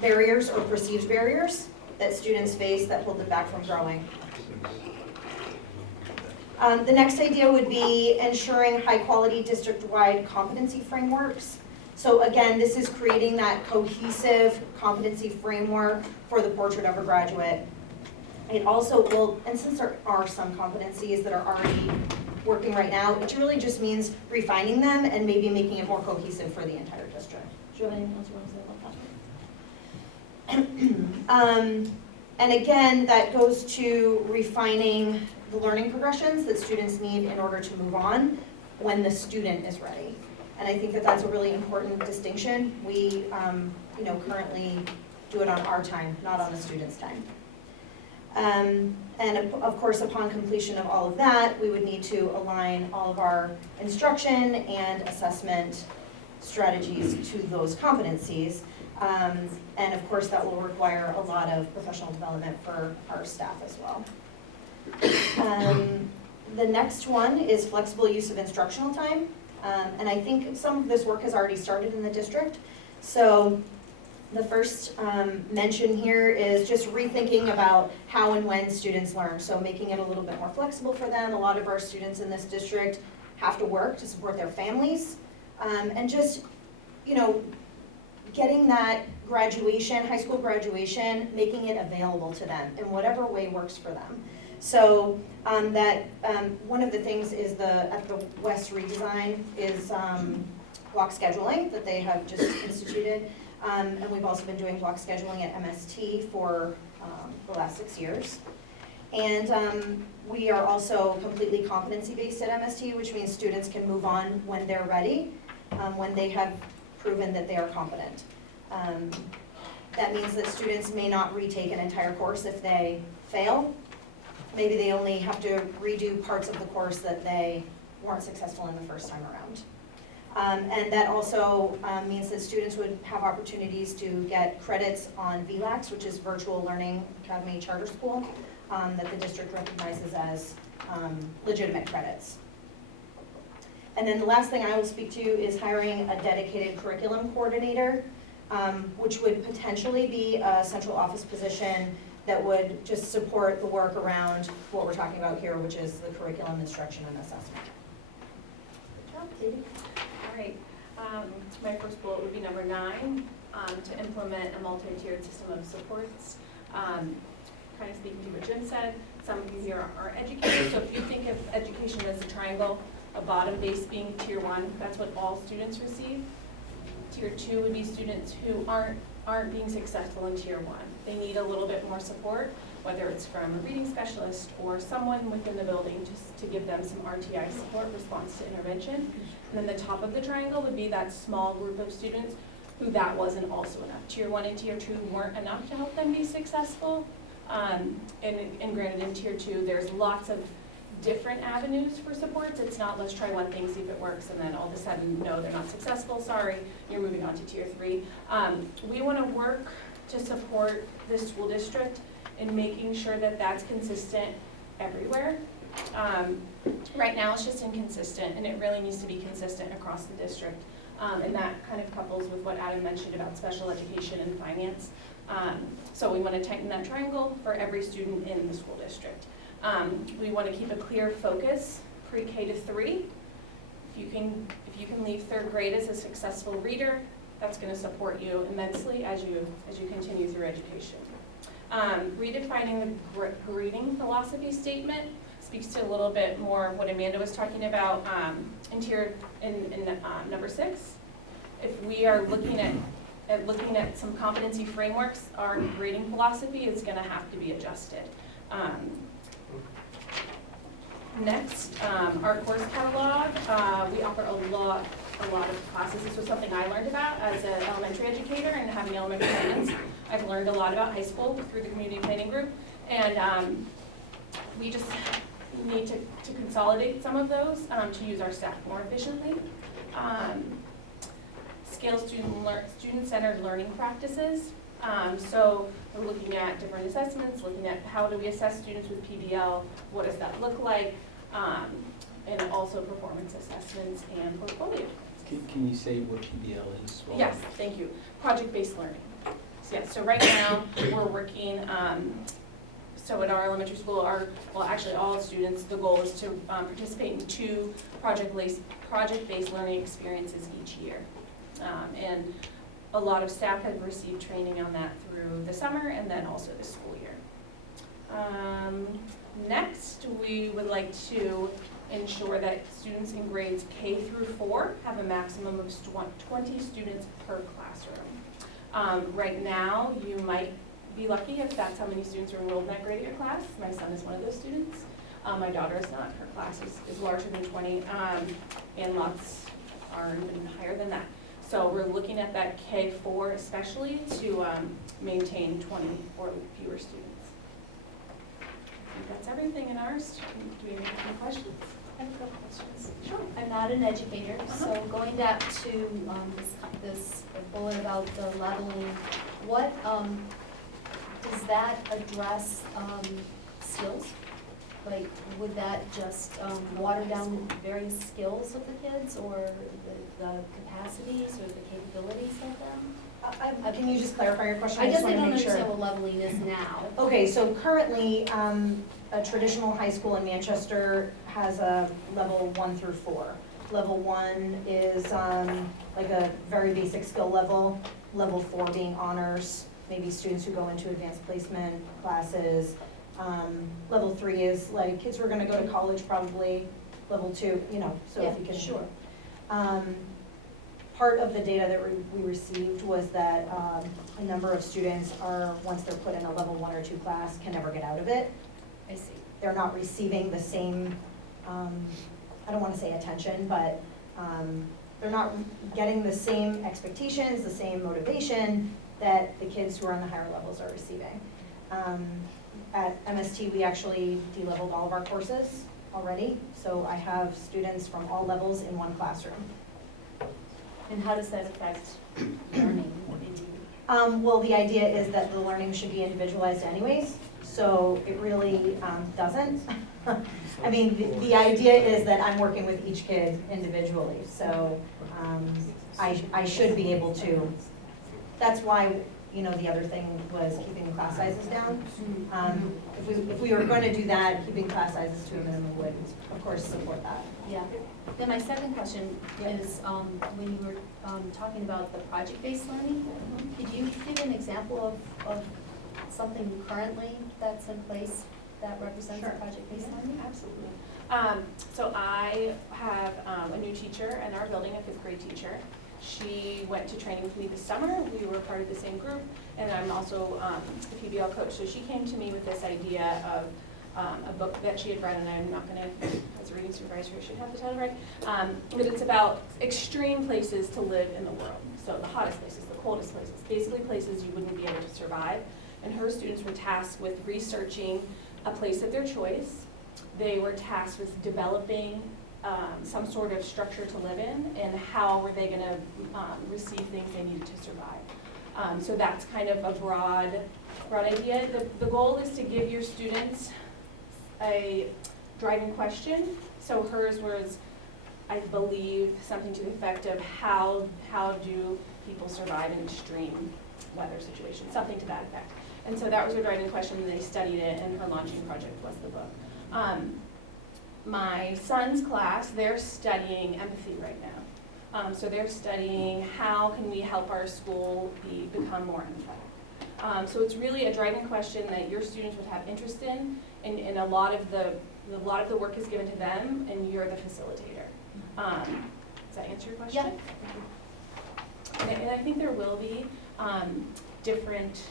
barriers or perceived barriers that students face that hold them back from growing. The next idea would be ensuring high-quality district-wide competency frameworks. So again, this is creating that cohesive competency framework for the portrait of a graduate. It also will, and since there are some competencies that are already working right now. It really just means refining them and maybe making it more cohesive for the entire district. Do you have anything else you want to say about that? And again, that goes to refining the learning progressions that students need in order to move on when the student is ready. And I think that that's a really important distinction. We, currently do it on our time, not on the student's time. And of course, upon completion of all of that, we would need to align all of our instruction and assessment strategies to those competencies. And of course, that will require a lot of professional development for our staff as well. The next one is flexible use of instructional time. And I think some of this work has already started in the district. So the first mention here is just rethinking about how and when students learn. So making it a little bit more flexible for them. A lot of our students in this district have to work to support their families. And just, getting that graduation, high school graduation, making it available to them in whatever way works for them. So one of the things is at the West redesign is block scheduling that they have just instituted. And we've also been doing block scheduling at MST for the last 6 years. And we are also completely competency-based at MST, which means students can move on when they're ready, when they have proven that they are competent. That means that students may not retake an entire course if they fail. Maybe they only have to redo parts of the course that they weren't successful in the first time around. And that also means that students would have opportunities to get credits on VLAX, which is Virtual Learning Academy Charter School, that the district recognizes as legitimate credits. And then the last thing I will speak to is hiring a dedicated curriculum coordinator, which would potentially be a central office position that would just support the work around what we're talking about here, which is the curriculum, instruction, and assessment. Good job, Katie. All right, my first bullet would be number 9, to implement a multi-tiered system of supports. Kind of speaking to what Jim said, some of you here are educators, so if you think of education as a triangle, a bottom base being tier 1, that's what all students receive. Tier 2 would be students who aren't being successful in tier 1. They need a little bit more support, whether it's from a reading specialist or someone within the building just to give them some RTI support, response to intervention. And then the top of the triangle would be that small group of students who that wasn't also enough. Tier 1 and tier 2 weren't enough to help them be successful. And granted, in tier 2, there's lots of different avenues for supports. It's not let's try one thing, see if it works, and then all of a sudden, no, they're not successful, sorry, you're moving on to tier 3. We want to work to support the school district in making sure that that's consistent everywhere. Right now, it's just inconsistent, and it really needs to be consistent across the district. And that kind of couples with what Adam mentioned about special education and finance. So we want to tighten that triangle for every student in the school district. We want to keep a clear focus pre-K to 3. If you can leave 3rd grade as a successful reader, that's going to support you immensely as you continue through education. Redefining the grading philosophy statement speaks to a little bit more of what Amanda was talking about in number 6. If we are looking at some competency frameworks, our grading philosophy is going to have to be adjusted. Next, our course catalog. We offer a lot of classes. This was something I learned about as an elementary educator and having elementary plans. I've learned a lot about high school through the community planning group, and we just need to consolidate some of those to use our staff more efficiently. Scale student-centered learning practices. So we're looking at different assessments, looking at how do we assess students with PBL, what does that look like, and also performance assessments and portfolio. Can you say what PBL is? Well, yes, thank you. Project-based learning. So right now we're working, so at our elementary school, actually all students, the goal is to participate in 2 project-based learning experiences each year. And a lot of staff have received training on that through the summer and then also the school year. Next, we would like to ensure that students in grades K through 4 have a maximum of 20 students per classroom. Right now, you might be lucky if that's how many students are enrolled in that grade of your class. My son is one of those students. My daughter is not. Her class is larger than 20, and lots are even higher than that. So we're looking at that K4 especially to maintain 20 or fewer students. I think that's everything in ours. Do we have any questions? I have a couple questions. Sure. I'm not an educator, so going back to this bullet about the leveling, what does that address skills? Like, would that just water down various skills of the kids, or the capacities or the capabilities of them? Can you just clarify your question? I just wanna don't make sure. understand what leveling is now. Okay, so currently, a traditional high school in Manchester has a level 1 through 4. Level 1 is like a very basic skill level. Level 4 being honors, maybe students who go into advanced placement classes. Level 3 is like kids who are gonna go to college probably. Level 2, you know, so if you can. Sure. Part of the data that we received was that a number of students are, once they're put in a level 1 or 2 class, can never get out of it. I see. They're not receiving the same, I don't wanna say attention, but they're not getting the same expectations, the same motivation that the kids who are on the higher levels are receiving. At MST, we actually de-leveled all of our courses already, so I have students from all levels in one classroom. And how does that affect learning? Well, the idea is that the learning should be individualized anyways, so it really doesn't. I mean, the idea is that I'm working with each kid individually, so I should be able to. That's why, you know, the other thing was keeping the class sizes down. If we were going to do that, keeping class sizes to a minimum would, of course, support that. Yeah. Then my second question is, when you were talking about the project-based learning, could you give an example of something currently that's in place that represents Sure. project-based Yeah, learning? absolutely. So I have a new teacher in our building, a 5th grade teacher. She went to training with me this summer. We were part of the same group, and I'm also the PBL coach. So she came to me with this idea of a book that she had read, and I'm not going to, as a reading supervisor, I should have the title right, but it's about extreme places to live in the world. So the hottest places, the coldest places, basically places you wouldn't be able to survive. And her students were tasked with researching a place of their choice. They were tasked with developing some sort of structure to live in, and how were they going to receive things they needed to survive. So that's kind of a broad idea. The goal is to give your students a driving question. So hers was, I believe, something to the effect of how do people survive in extreme weather situations, something to that effect. And so that was her driving question, and they studied it, and her launching project was the book. My son's class, they're studying empathy right now. So they're studying how can we help our school become more empathetic. So it's really a driving question that your students would have interest in, and a lot of the work is given to them, and you're the facilitator. Does that answer your question? Yeah. And I think there will be different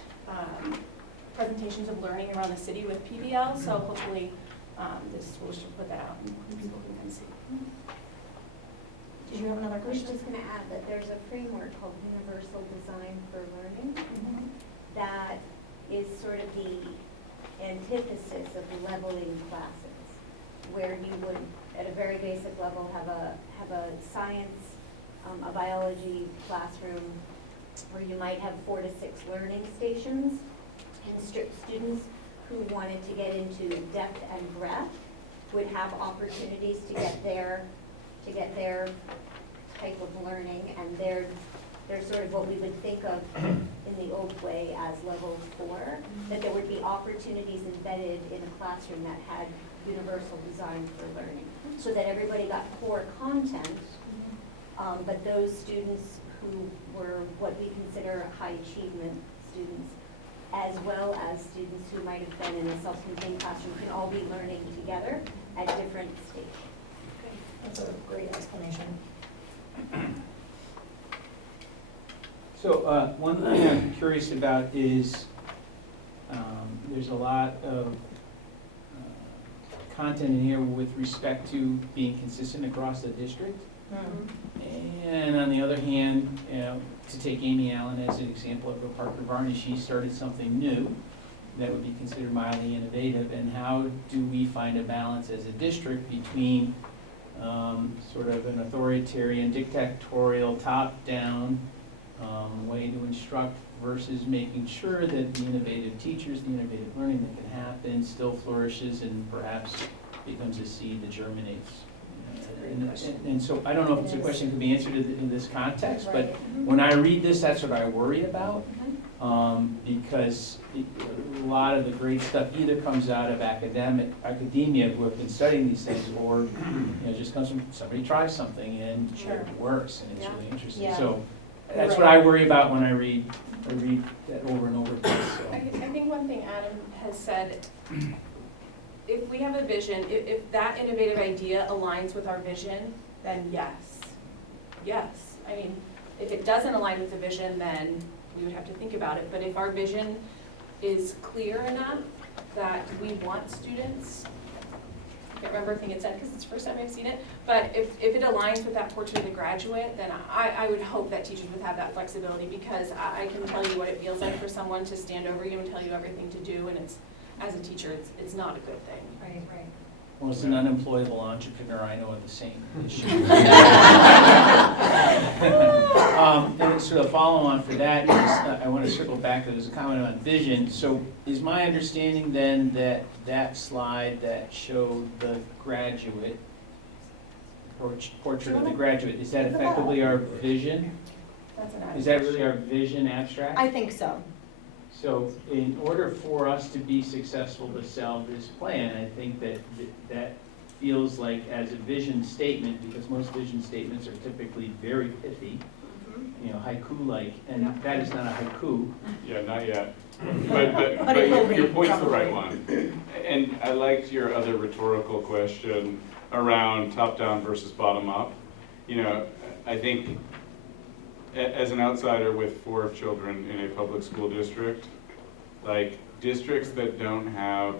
presentations of learning around the city with PBL, so hopefully the school should put that out and people can come see. Did you have another I was question? just going to add that there's a framework called Universal Design for Learning that is sort of the antithesis of leveling classes, where you would, at a very basic level, have a science, a biology classroom where you might have 4 to 6 learning stations, and students who wanted to get into depth and breadth would have opportunities to get their type of learning, and they're sort of what we would think of in the old way as level 4, that there would be opportunities embedded in a classroom that had universal design for learning, so that everybody got core content, but those students who were what we consider high achievement students, as well as students who might have been in a self-contained classroom, can all be learning together at different stages. That's a great explanation. So one thing I'm curious about is there's a lot of content in here with respect to being consistent across the district. And on the other hand, you know, to take Amy Allen as an example of a Parker Varney, she started something new that would be considered mildly innovative. And how do we find a balance as a district between sort of an authoritarian, dictatorial, top-down way to instruct versus making sure that the innovative teachers, the innovative learning that can happen still flourishes and perhaps becomes a seed that germinates. And so I don't know if it's a question that can be answered in this context, but when I read this, that's what I worry about. Because a lot of the great stuff either comes out of academia who have been studying these things, or you know, just comes from somebody tries something and it works and it's really interesting. Yeah. So that's what I worry about when I read that over and over again. So. I think one thing Adam has said, if we have a vision, if that innovative idea aligns with our vision, then yes. Yes. I mean, if it doesn't align with the vision, then we would have to think about it. But if our vision is clear enough that we want students, I can't remember everything it said because it's the first time I've seen it, but if it aligns with that portrait of the graduate, then I would hope that teachers would have that flexibility, because I can tell you what it feels like for someone to stand over you and tell you everything to do, and it's, as a teacher, it's not a good thing. Right, right. Well, as an unemployable entrepreneur, I know of the same issue. And sort of follow on for that is, I want to circle back to there's a comment on vision. So is my understanding then that that slide that showed the graduate, portrait of the graduate, is that effectively our vision? That's an Is that really our vision abstract? I think so. So in order for us to be successful to sell this plan, I think that that feels like as a vision statement, because most vision statements are typically very pithy, you know, haiku-like, and that is not a haiku. Yeah, not yet. But it will your be, point's the probably. right one. And I liked your other rhetorical question around top-down versus bottom-up. You know, I think as an outsider with 4 children in a public school district, like districts that don't have,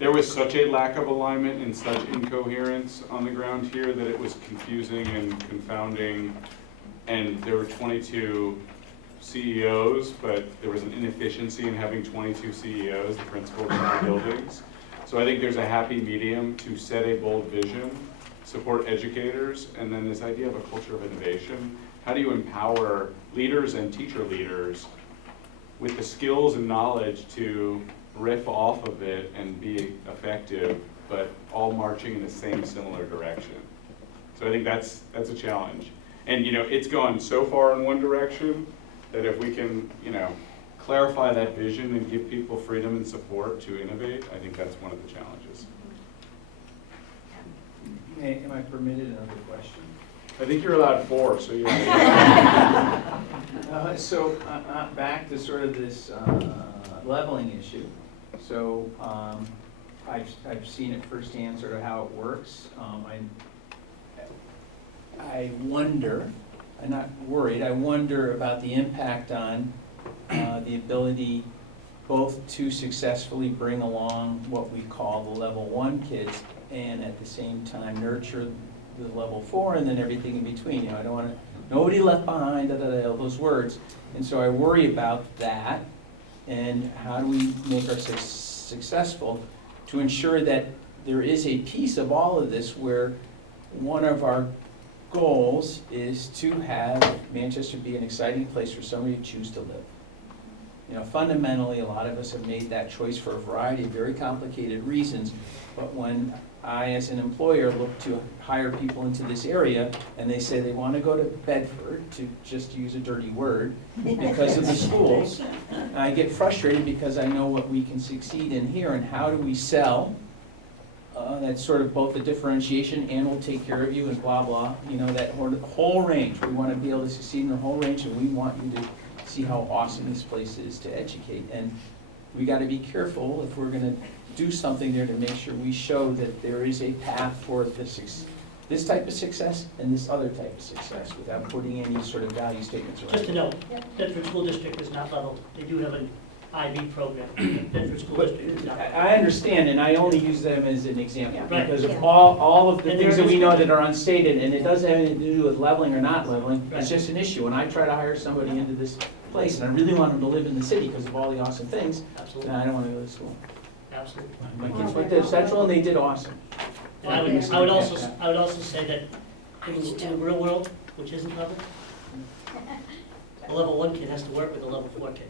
there was such a lack of alignment and such incoherence on the ground here that it was confusing and confounding. And there were 22 CEOs, but there was an inefficiency in having 22 CEOs, the principals of the buildings. So I think there's a happy medium to set a bold vision, support educators, and then this idea of a culture of innovation. How do you empower leaders and teacher leaders with the skills and knowledge to riff off of it and be effective, but all marching in the same similar direction? So I think that's a challenge. And you know, it's gone so far in one direction that if we can, you know, clarify that vision and give people freedom and support to innovate, I think that's one of the challenges. Am I permitted another question? I think you're allowed 4, so you back to sort of this leveling issue. So I've seen it firsthand, sort of how it works. I wonder, I'm not worried, I wonder about the impact on the ability both to successfully bring along what we call the level 1 kids, and at the same time nurture the level 4 and then everything in between. You know, I don't want to, nobody left behind, all those words. And so I worry about that, and how do we make ourselves successful to ensure that there is a piece of all of this where one of our goals is to have Manchester be an exciting place for somebody to choose to live. You know, fundamentally, a lot of us have made that choice for a variety of very complicated reasons, but when I, as an employer, look to hire people into this area, and they say they want to go to Bedford, to just use a dirty word, because of the schools, I get frustrated because I know what we can succeed in here, and how do we sell. That's sort of both the differentiation and we'll take care of you and blah, blah, you know, that whole range. We want to be able to succeed in the whole range, and we want you to see how awesome this place is to educate. And we gotta be careful if we're gonna do something there to make sure we show that there is a path for this type of success and this other type of success, without putting any sort of value statements around it. Just to note, Bedford School District is not leveled. They do have an IB program. Bedford School But District is not. I understand, and I only use them as an example, Right. because of Yeah. all of the And things there that we is- know that are unstated, and it doesn't have anything to do with leveling or not leveling, Right. it's just an issue. When I try to hire somebody into this place, and I really want them to live in the city because of all the awesome things, Absolutely, I don't wanna go to school. absolutely. My kids went to Central and they did awesome. And I would also say that in the real world, which isn't covered, a level 1 kid has to work with a level 4 kid.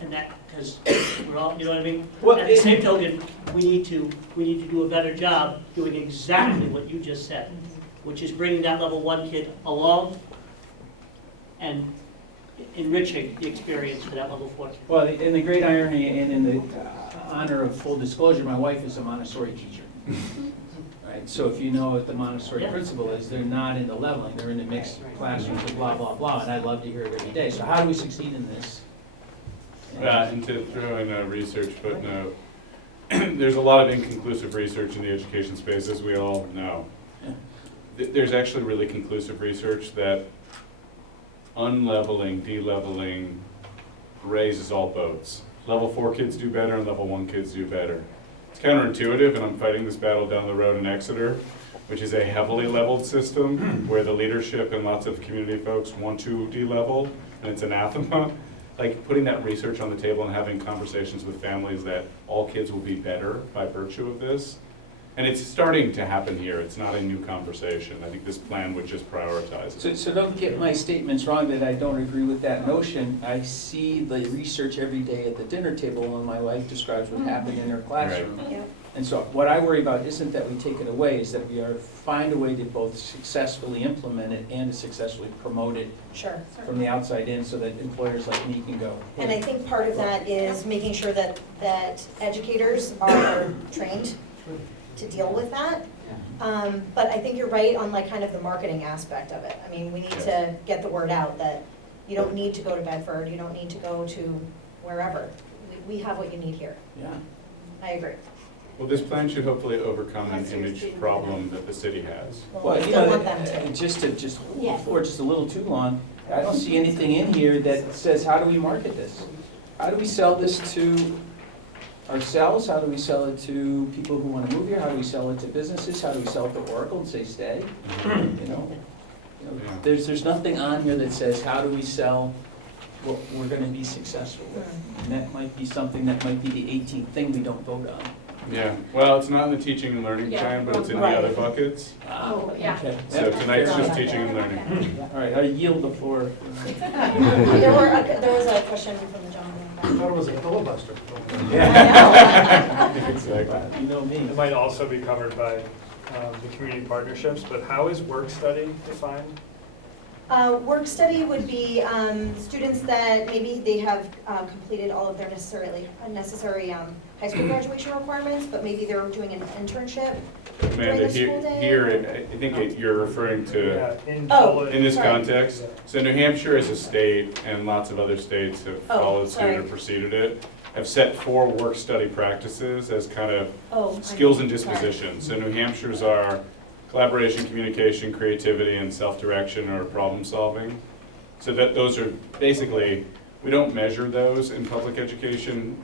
And that, because we're all, you know what I mean? Well, At the same token, we need to do a better job doing exactly what you just said, which is bringing that level 1 kid along and enriching the experience for that level 4 kid. Well, in the great irony and in the honor of full disclosure, my wife is a Montessori teacher. Right, so if you know what the Montessori Yeah. principle is, they're not in the leveling, they're in the mixed classrooms and blah, blah, blah, and I love to hear it every day. So how do we succeed in this? And to throw in a research footnote, there's a lot of inconclusive research in the education space, as we all know. There's actually really conclusive research that unleveling, de-leveling raises all boats. Level 4 kids do better and level 1 kids do better. It's counterintuitive, and I'm fighting this battle down the road in Exeter, which is a heavily leveled system where the leadership and lots of community folks want to de-level, and it's anathema. Like putting that research on the table and having conversations with families that all kids will be better by virtue of this. And it's starting to happen here. It's not a new conversation. I think this plan would just prioritize it. So don't get my statements wrong that I don't agree with that notion. I see the research every day at the dinner table when my wife describes what happened in her classroom. Yeah. And so what I worry about isn't that we take it away, is that we are find a way to both successfully implement it and to successfully promote it Sure. from the outside in, so that employers like me can go. And I think part of that is making sure that educators are trained to deal with that. But I think you're right on like kind of the marketing aspect of it. I mean, we need to get the word out that you don't need to go to Bedford, you don't need to go to wherever. We have what you need here. Yeah. I agree. Well, this plan should hopefully overcome an image problem that the city has. Well, we you still know, want them to. just hold Yeah. for just a little too long, I don't see anything in here that says, how do we market this? How do we sell this to ourselves? How do we sell it to people who want to move here? How do we sell it to businesses? How do we sell it to Oracle and say stay? You know, Yeah. there's nothing on here that says, how do we sell what we're going to be successful with? And that might be something that might be the 18th thing we don't vote on. Yeah, well, it's not in the teaching and learning Yeah. plan, but it's in the Right. other buckets. Oh, yeah. Okay. So tonight's Fair just enough. teaching and learning. All right, I yield the floor. There was a question from the gentleman. I thought it was a filibuster. Exactly. You know me. It might also be covered by the community partnerships, but how is work study defined? Work study would be students that maybe they have completed all of their necessary high school graduation requirements, but maybe they're doing an internship during Amanda, the school day. here, I think you're referring to, Yeah, in Oh. public. in this Sorry. context, so New Hampshire as a state, and lots of other states have Oh, followed suit or sorry. preceded it, have set 4 work-study practices as kind of Oh, skills and sorry. disposition. So New Hampshire's are collaboration, communication, creativity, and self-direction or problem solving. So that those are basically, we don't measure those in public education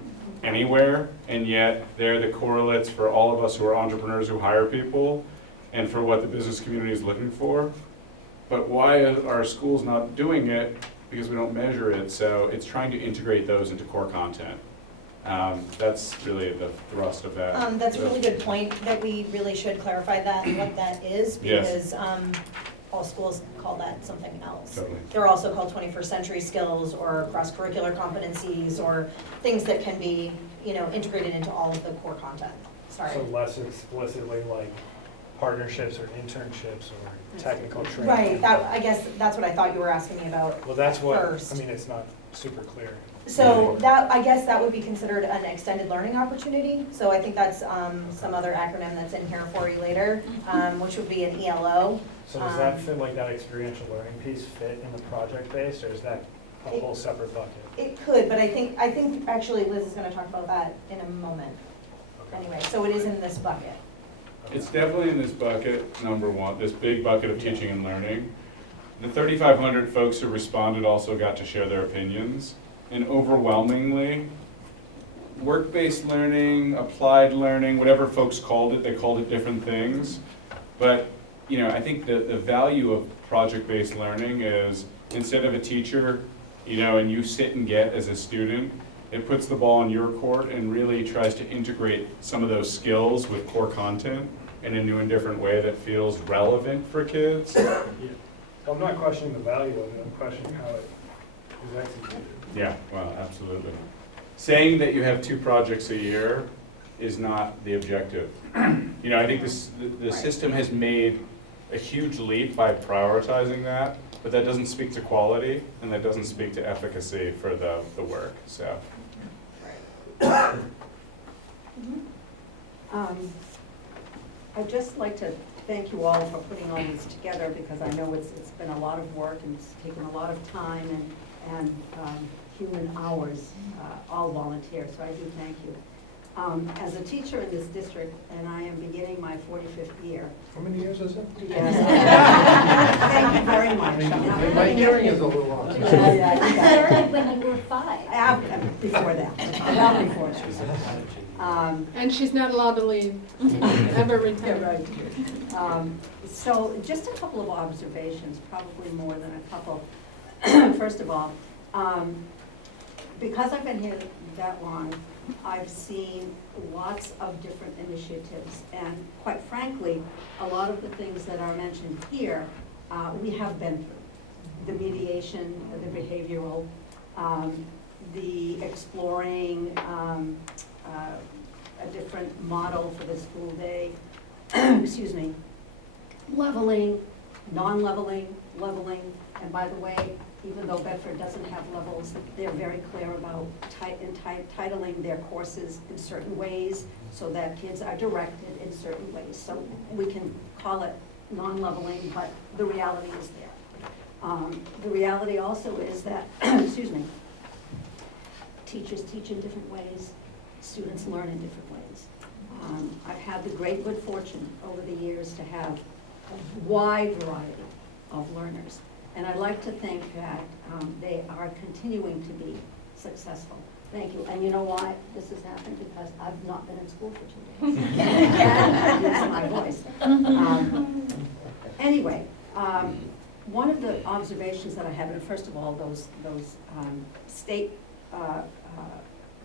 anywhere, and yet they're the correlates for all of us who are entrepreneurs who hire people and for what the business community is looking for. But why are schools not doing it? Because we don't measure it, so it's trying to integrate those into core content. That's really the thrust of that. That's a really good point, that we really should clarify that, and what that is, Yes. because all schools call that something else. Totally. They're also called 21st century skills, or cross-curricular competencies, or things that can be, integrated into all of the core content. Sorry. So less explicitly like partnerships or internships or technical training. Right, I guess that's what I thought you were asking me about. Well, that's what, First. I mean, it's not super clear. So I guess that would be considered an extended learning opportunity. So I think that's some other acronym that's in here for you later, which would be an ELO. So does that fit, like that experiential learning piece fit in the project base, or is that a whole separate bucket? It could, but I think actually Liz is gonna talk about that in a moment. Okay. Anyway, so it is in this bucket. It's definitely in this bucket, number one, this big bucket of teaching and learning. The 3,500 folks who responded also got to share their opinions, and overwhelmingly, work-based learning, applied learning, whatever folks called it, they called it different things. But, you know, I think the value of project-based learning is, instead of a teacher, you know, and you sit and get as a student, it puts the ball in your court and really tries to integrate some of those skills with core content in a new and different way that feels relevant for kids. Yeah. I'm not questioning the value of it, I'm questioning how it is executed. Yeah, well, absolutely. Saying that you have 2 projects a year is not the objective. You know, I think the system has made a huge leap by prioritizing that, but that doesn't speak to quality, and that doesn't speak to efficacy for the work, so. I'd just like to thank you all for putting all this together, because I know it's been a lot of work and it's taken a lot of time and human hours, all volunteer, so I do thank you. As a teacher in this district, and I am beginning my 45th year. How many years is it? Yes. Thank you very much. My hearing is a little off. Yeah. Started when you were 5. Before that, well before that. And she's not allowed to leave, ever return. Right. So just a couple of observations, probably more than a couple. First of all, because I've been here that long, I've seen lots of different initiatives, and quite frankly, a lot of the things that are mentioned here, we have been through. The mediation, the behavioral, the exploring a different model for the school day, excuse me, leveling, non-leveling, leveling, and by the way, even though Bedford doesn't have levels, they're very clear about titling their courses in certain ways so that kids are directed in certain ways. So we can call it non-leveling, but the reality is there. The reality also is that, excuse me, teachers teach in different ways, students learn in different ways. I've had the great good fortune over the years to have a wide variety of learners. And I'd like to think that they are continuing to be successful. Thank you. And you know why this has happened? Because I've not been in school for 2 days. That's my voice. Anyway, one of the observations that I have, and first of all, those state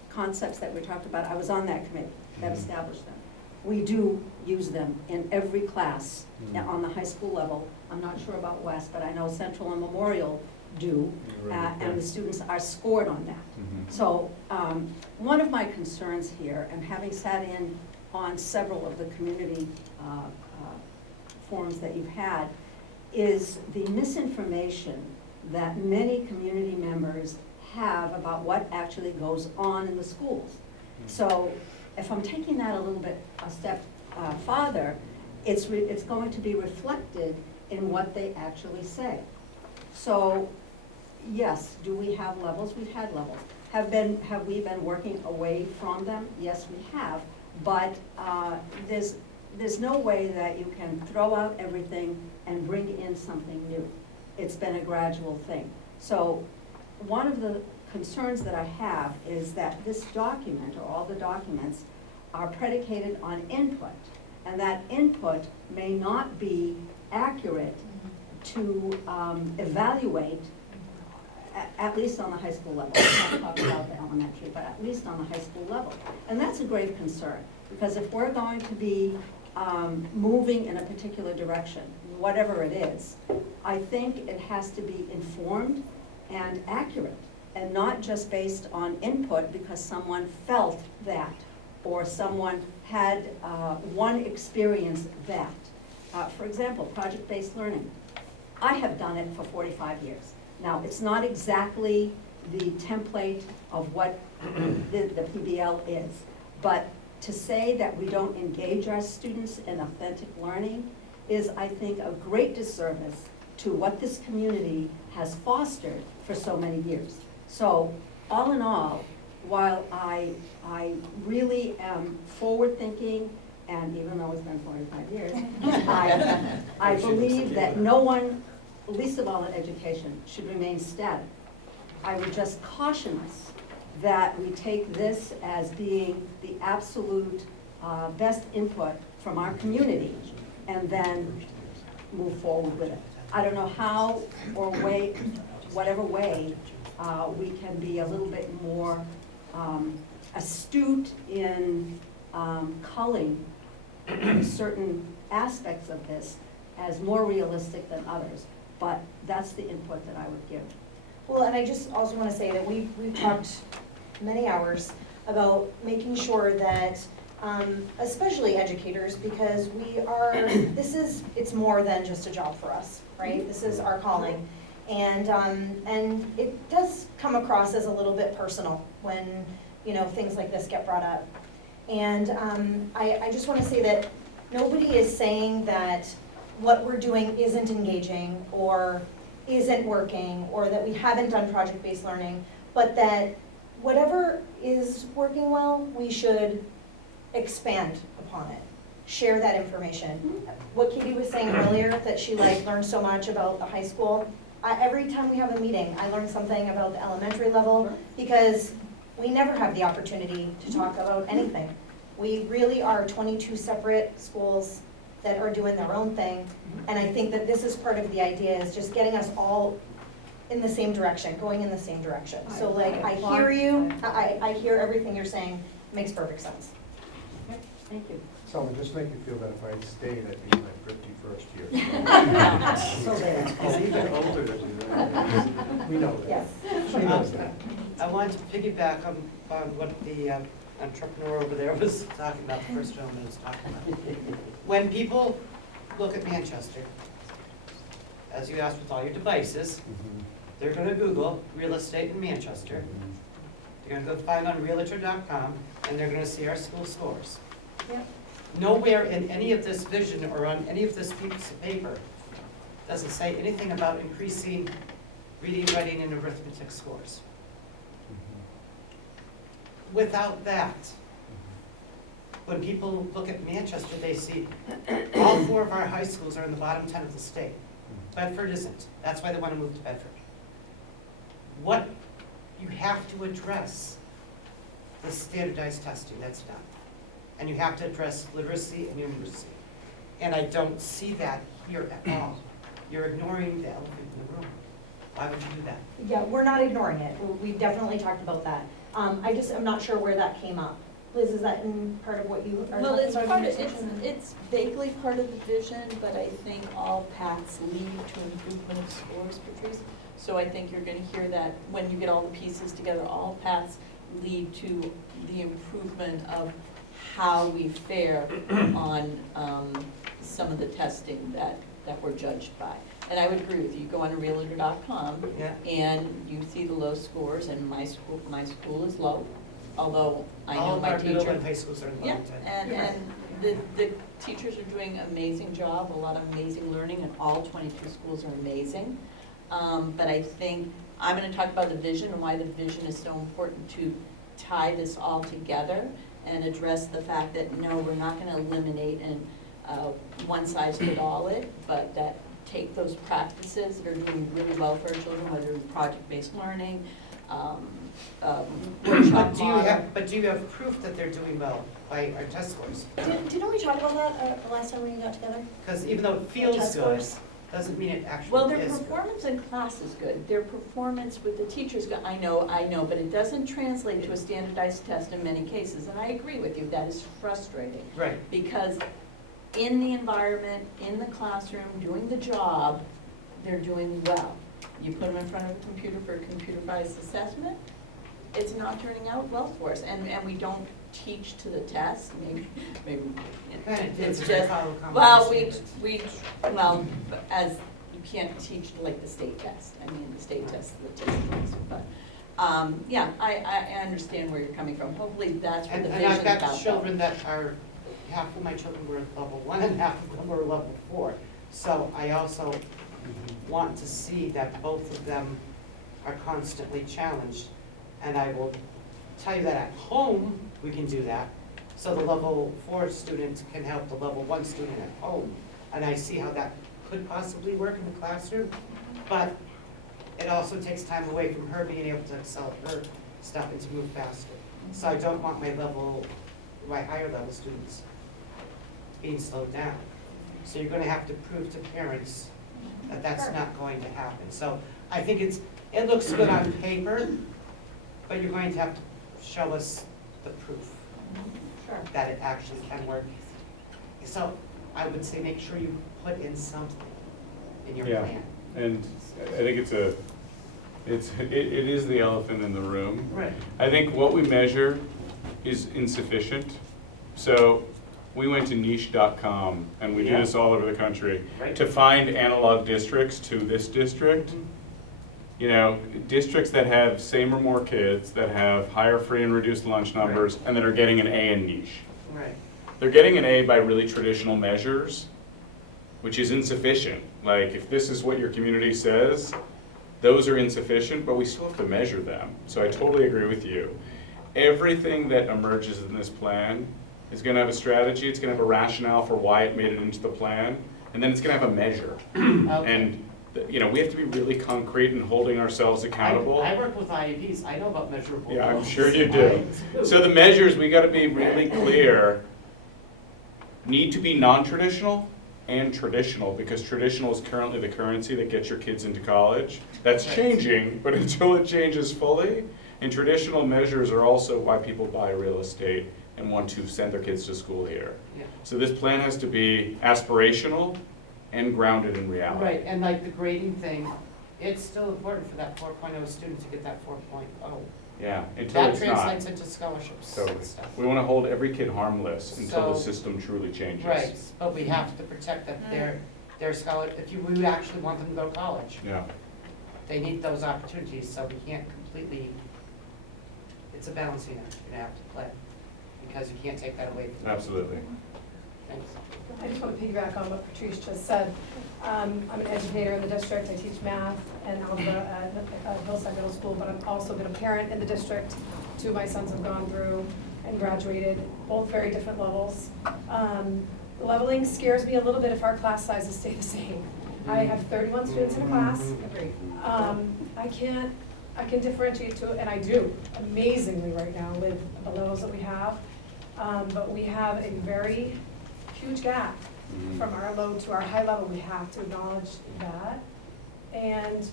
concepts that we talked about, I was on that committee that established them. We do use them in every class on the high school level. I'm not sure about West, but I know Central and Memorial do, and the students are scored on that. So one of my concerns here, and having sat in on several of the community forums that you've had, is the misinformation that many community members have about what actually goes on in the schools. So if I'm taking that a step farther, it's going to be reflected in what they actually say. So, yes, do we have levels? We've had levels. Have we been working away from them? Yes, we have. But there's no way that you can throw out everything and bring in something new. It's been a gradual thing. So one of the concerns that I have is that this document, or all the documents, are predicated on input, and that input may not be accurate to evaluate, at least on the high school level. I'm not talking about the elementary, but at least on the high school level. And that's a grave concern, because if we're going to be moving in a particular direction, whatever it is, I think it has to be informed and accurate, and not just based on input because someone felt that, or someone had one experience that. For example, project-based learning. I have done it for 45 years. Now, it's not exactly the template of what the PBL is, but to say that we don't engage our students in authentic learning is, I think, a great disservice to what this community has fostered for so many years. So, all in all, while I really am forward-thinking, and even though it's been 45 years, I believe that no one, least of all in education, should remain static. I would just caution us that we take this as being the absolute best input from our community and then move forward with it. I don't know how or whatever way we can be a little bit more astute in culling certain aspects of this as more realistic than others, but that's the input that I would give. Well, and I just also want to say that we've talked many hours about making sure that, especially educators, because it's more than just a job for us, right? This is our calling. And it does come across as a little bit personal when, things like this get brought up. And I just want to say that nobody is saying that what we're doing isn't engaging or isn't working or that we haven't done project-based learning, but that whatever is working well, we should expand upon it, share that information. What Katie was saying earlier, that she learned so much about the high school, every time we have a meeting, I learn something about the elementary level because we never have the opportunity to talk about anything. We really are 22 separate schools that are doing their own thing, and I think that this is part of the idea, is just getting us all in the same direction, going in the same direction. So I hear you, I hear everything you're saying, makes perfect sense. Thank you. So just make you feel that if I stayed, I'd be in my 51st year. So there. He's even older than you. We know that. Yes. She knows that. I wanted to piggyback on what the entrepreneur over there was talking about, the first gentleman was talking about. When people look at Manchester, as you asked with all your devices, they're going to Google real estate in Manchester. They're going to go find on realtor.com, and they're going to see our school scores. Yep. Nowhere in any of this vision or on any of this piece of paper does it say anything about increasing reading, writing, and arithmetic scores. Without that, when people look at Manchester, they see all 4 of our high schools are in the bottom 10 of the state. Bedford isn't. That's why they want to move to Bedford. What you have to address the standardized testing, that's done. And you have to address literacy and numeracy. And I don't see that here at all. You're ignoring the elephant in the room. Why would you do that? Yeah, we're not ignoring it. We've definitely talked about that. I just am not sure where that came up. Liz, is that in part of what you are Well, talking it's about? part of, it's vaguely part of the vision, but I think all paths lead to improvement of scores, Patrice. So I think you're gonna hear that when you get all the pieces together, all paths lead to the improvement of how we fare on some of the testing that we're judged by. And I would agree with you, go on to realtor.com and you see the low scores, and my school is low, although I know my teacher. All of our middle and high schools are in the bottom 10. And the teachers are doing an amazing job, a lot of amazing learning, and all 22 schools are amazing. But I think, I'm gonna talk about the vision and why the vision is so important to tie this all together and address the fact that, no, we're not gonna eliminate and one size fit all it, but that take those practices that are doing really well for our children, whether it's project-based learning, workshop model. But do you have proof that they're doing well by our test scores? Didn't we talk about that the last time we got together? Because even though it feels Test good, scores? doesn't mean it actually Well, their is good. performance in class is good. Their performance with the teachers, I know, but it doesn't translate to a standardized test in many cases. And I agree with you, that is frustrating. Right. Because in the environment, in the classroom, doing the job, they're doing well. You put them in front of a computer for a computerized assessment, it's not turning out well for us. And we don't teach to the test, maybe it's just, well, as you can't teach like the state test. I mean, the state test is the test, but, yeah, I understand where you're coming from. Hopefully that's what the vision is about. And I've got children that are, half of my children were level 1 and half of them were level 4. So I also want to see that both of them are constantly challenged. And I will tell you that at home, we can do that. So the level 4 student can help the level 1 student at home. And I see how that could possibly work in the classroom. But it also takes time away from her being able to excel at her stuff and to move faster. So I don't want my higher level students being slowed down. So you're gonna have to prove to parents that that's not going to happen. So I think it looks good on paper, but you're going to have to show us the proof that it actually can work. So I would say make sure you put in something in your Yeah. plan. And I think it is the elephant in the room. Right. I think what we measure is insufficient. So we went to niche.com, and we do Yeah. this all over the country, Right. to find analog districts to this district. You know, districts that have same or more kids, that have higher free and reduced lunch numbers, and that are getting an A in niche. Right. They're getting an A by really traditional measures, which is insufficient. Like, if this is what your community says, those are insufficient, but we still have to measure them. So I totally agree with you. Everything that emerges in this plan is gonna have a strategy, it's gonna have a rationale for why it made it into the plan, and then it's gonna have a measure. Okay. And, you know, we have to be really concrete in holding ourselves accountable. I work with IEPs, I know about measurable Yeah, I'm goals. sure you do. So the measures, we gotta be really clear, need to be non-traditional and traditional, because traditional is currently the currency that gets your kids into college. That's changing, but until it changes fully, and traditional measures are also why people buy real estate and want to send their kids to school here. Yeah. So this plan has to be aspirational and grounded in reality. Right, and like the grading thing, it's still important for that 4.0 student to get that 4.0. Yeah, until That it's not. translates into scholarships Totally. and stuff. We want to hold every kid harmless until the So- system truly changes. Right, but we have to protect that their scholar, we actually want them to go to college. Yeah. They need those opportunities, so we can't completely, it's a balancing act you're gonna have to play, because you can't take that away from them. Absolutely. Thanks. I just want to piggyback on what Patrice just said. I'm an educator in the district. I teach math and algebra at Hillside Middle School, but I've also been a parent in the district. 2 of my sons have gone through and graduated, both very different levels. Leveling scares me a little bit if our class sizes stay the same. I have 31 students in a class. I can differentiate to, and I do amazingly right now with the levels that we have. But we have a very huge gap from our low to our high level. We have to acknowledge that. And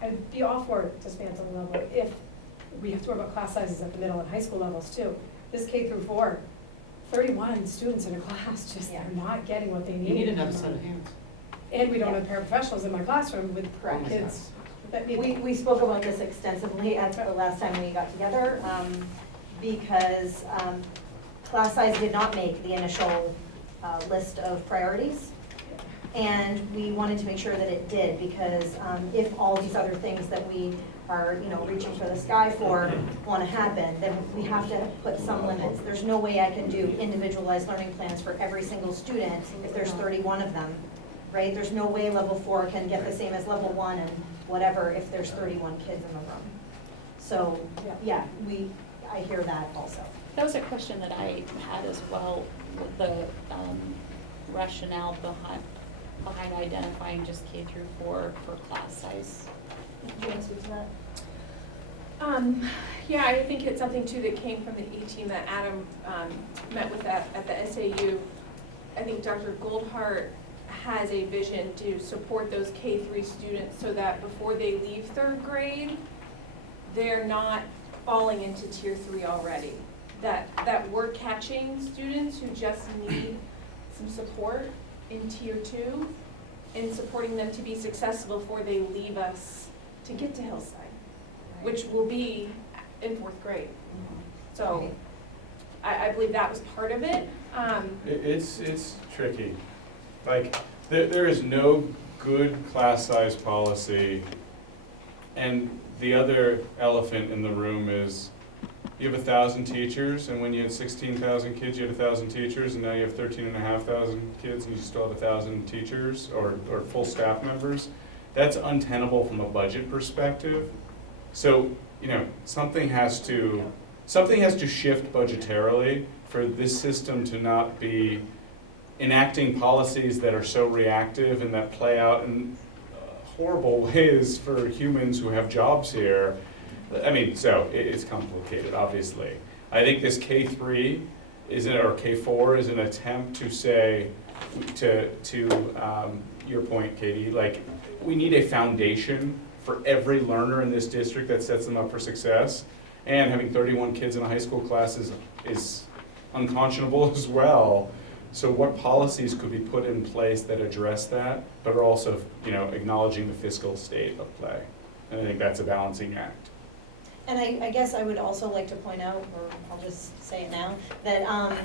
I'd be all for dismantling level if we have to worry about class sizes at the middle and high school levels too. This K through 4, 31 students in a class just are not getting what they need. You need another set of hands. And we don't have paraprofessionals in my classroom with Correct. kids that need. We spoke about this extensively at the last time we got together, because class size did not make the initial list of priorities. And we wanted to make sure that it did, because if all these other things that we are, reaching for the sky for want to happen, then we have to put some limits. There's no way I can do individualized learning plans for every single student if there's 31 of them, right? There's no way level 4 can get the same as level 1 and whatever if there's 31 kids in the room. So, yeah, I hear that also. That was a question that I had as well, with the rationale behind identifying just K through 4 for class size. Do you want to speak to that? Yeah, I think it's something too that came from the E-team that Adam met with at the SAU. I think Dr. Goldhart has a vision to support those K-3 students so that before they leave 3rd grade, they're not falling into tier 3 already. That we're catching students who just need some support in tier 2 and supporting them to be successful before they leave us to get to Hillside, which will be in 4th grade. So I believe that was part of it. It's tricky. Like, there is no good class size policy, and the other elephant in the room is you have 1,000 teachers, and when you had 16,000 kids, you had 1,000 teachers, and now you have 13,500 kids, and you still have 1,000 teachers or full staff members. that's untenable from a budget perspective. So, you know, something has to shift budgetarily for this system to not be enacting policies that are so reactive and that play out in horrible ways for humans who have jobs here. I mean, so it's complicated, obviously. I think this K3 or K4 is an attempt to say, to your point, Katie, like, we need a foundation for every learner in this district that sets them up for success. And having 31 kids in a high school class is unconscionable as well. So what policies could be put in place that address that, but are also, you know, acknowledging the fiscal state of play? And I think that's a balancing act. And I guess I would also like to point out, or I'll just say it now, that,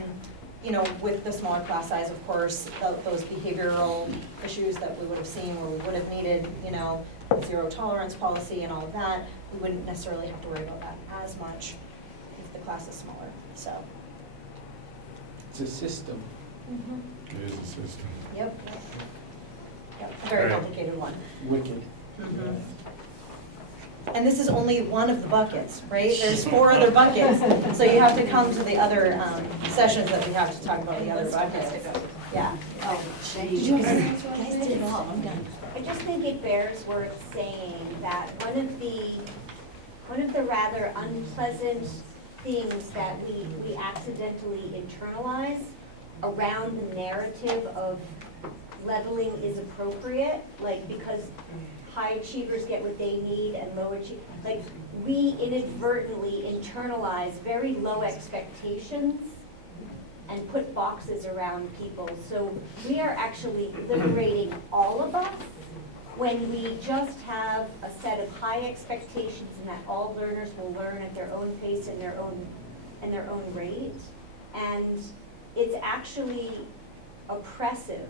you know, with the smaller class size, of course, those behavioral issues that we would have seen, where we would have needed, you know, zero tolerance policy and all of that, we wouldn't necessarily have to worry about that as much if the class is smaller, so. It's a system. It is a system. Yep. Yep, a very All right. complicated one. Wicked. And this is only one of the buckets, right? There's 4 other buckets, so you have to come to the other sessions that we have to talk about the other buckets. Yeah. Oh, You guys did it all, I'm done. I just think it bears worth saying that one of the rather unpleasant things that we accidentally internalize around the narrative of leveling is appropriate, like, because high achievers get what they need and low achievers, like, we inadvertently internalize very low expectations and put boxes around people. So we are actually liberating all of us when we just have a set of high expectations and that all learners will learn at their own pace and their own rate. And it's actually oppressive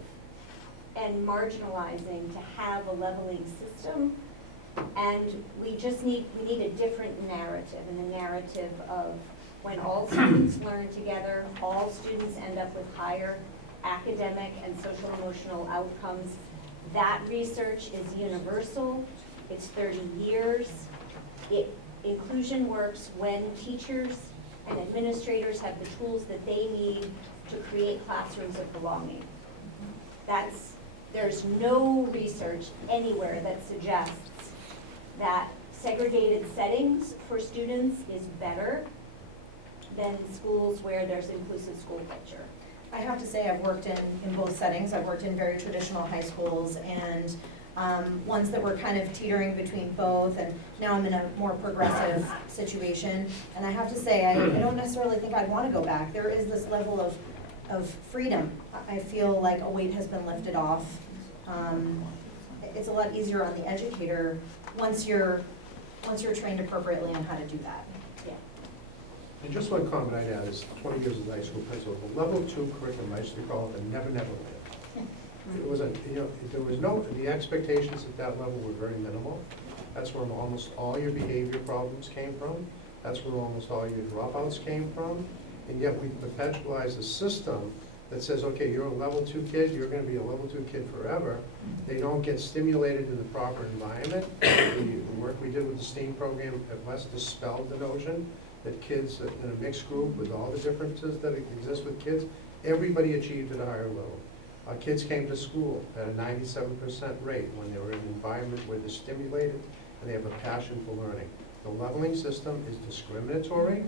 and marginalizing to have a leveling system. And we need a different narrative, and the narrative of when all students learn together, all students end up with higher academic and social emotional outcomes. That research is universal, it's 30 years. Inclusion works when teachers and administrators have the tools that they need to create classrooms of belonging. There's no research anywhere that suggests that segregated settings for students is better than schools where there's inclusive school culture. I have to say I've worked in both settings. I've worked in very traditional high schools and ones that were kind of teetering between both, and now I'm in a more progressive situation. And I have to say, I don't necessarily think I'd want to go back. There is this level of freedom. I feel like a weight has been lifted off. It's a lot easier on the educator once you're trained appropriately on how to do that. And just one comment I'd add is 20 years as a high school principal, the level 2 curriculum, I used to call it the never land. It was the expectations at that level were very minimal. That's where almost all your behavior problems came from. That's where almost all your dropouts came from. And yet we perpetualize a system that says, okay, you're a level 2 kid, you're gonna be a level 2 kid forever. They don't get stimulated in the proper environment. The work we did with the STEAM program at West dispelled the notion that kids in a mixed group with all the differences that exist with kids, everybody achieved at a higher level. Our kids came to school at a 97% rate when they were in an environment where they're stimulated and they have a passion for learning. The leveling system is discriminatory,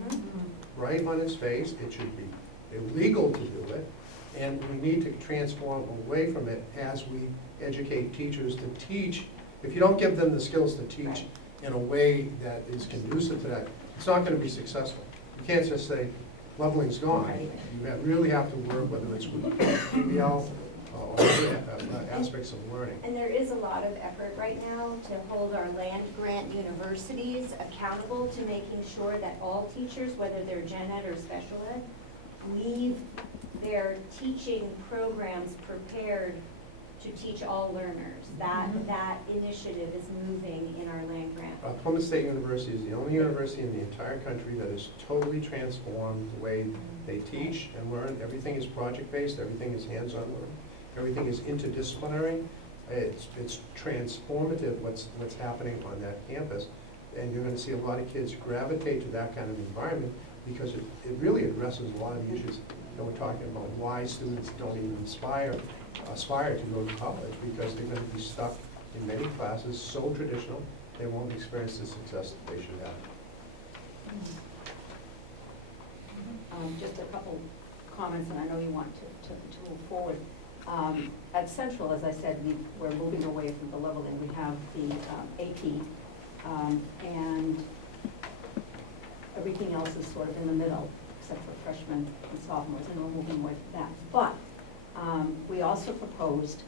right on its face. It should be illegal to do it, and we need to transform away from it as we educate teachers to teach. If you don't give them the skills to teach in a way that is conducive to that, it's not going to be successful. You can't just say, leveling's gone. You really have to work, whether it's with PBL or other aspects of learning. And there is a lot of effort right now to hold our land-grant universities accountable to making sure that all teachers, whether they're gen ed or special ed, leave their teaching programs prepared to teach all learners. That initiative is moving in our land grant. Plymouth State University is the only university in the entire country that has totally transformed the way they teach and learn. Everything is project-based, everything is hands-on learning, everything is interdisciplinary. It's transformative what's happening on that campus. And you're gonna see a lot of kids gravitate to that kind of environment because it really addresses a lot of the issues that we're talking about, why students don't even aspire to go to college, because they're gonna be stuck in many classes, so traditional, they won't experience the success that they should have. Just a couple comments, and I know you want to move forward. At Central, as I said, we're moving away from the leveling. We have the AP, and everything else is sort of in the middle, except for freshmen and sophomores, and we're moving with that. But we also proposed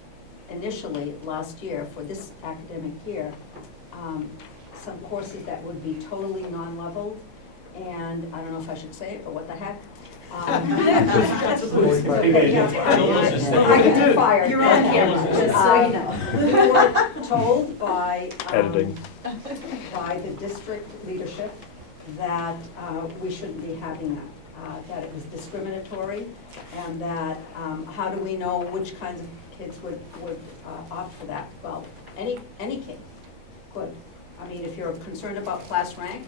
initially last year for this academic year, some courses that would be totally non-leveled, and I don't know if I should say it, but what the heck? I can do fire. You're on camera, just so you know. We were told by the district leadership that we shouldn't be having that it was discriminatory, and that how do we know which kinds of kids would opt for that? Well, any kid could. I mean, if you're concerned about class rank,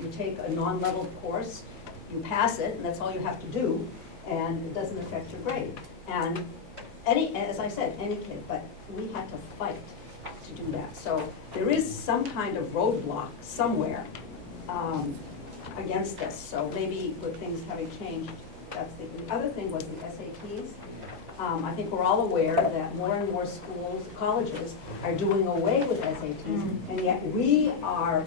you take a non-leveled course, you pass it, and that's all you have to do, and it doesn't affect your grade. And as I said, any kid, but we had to fight to do that. So there is some kind of roadblock somewhere against this. So maybe with things having changed, that's the other thing was the SATs. I think we're all aware that more and more colleges are doing away with SATs, and yet we are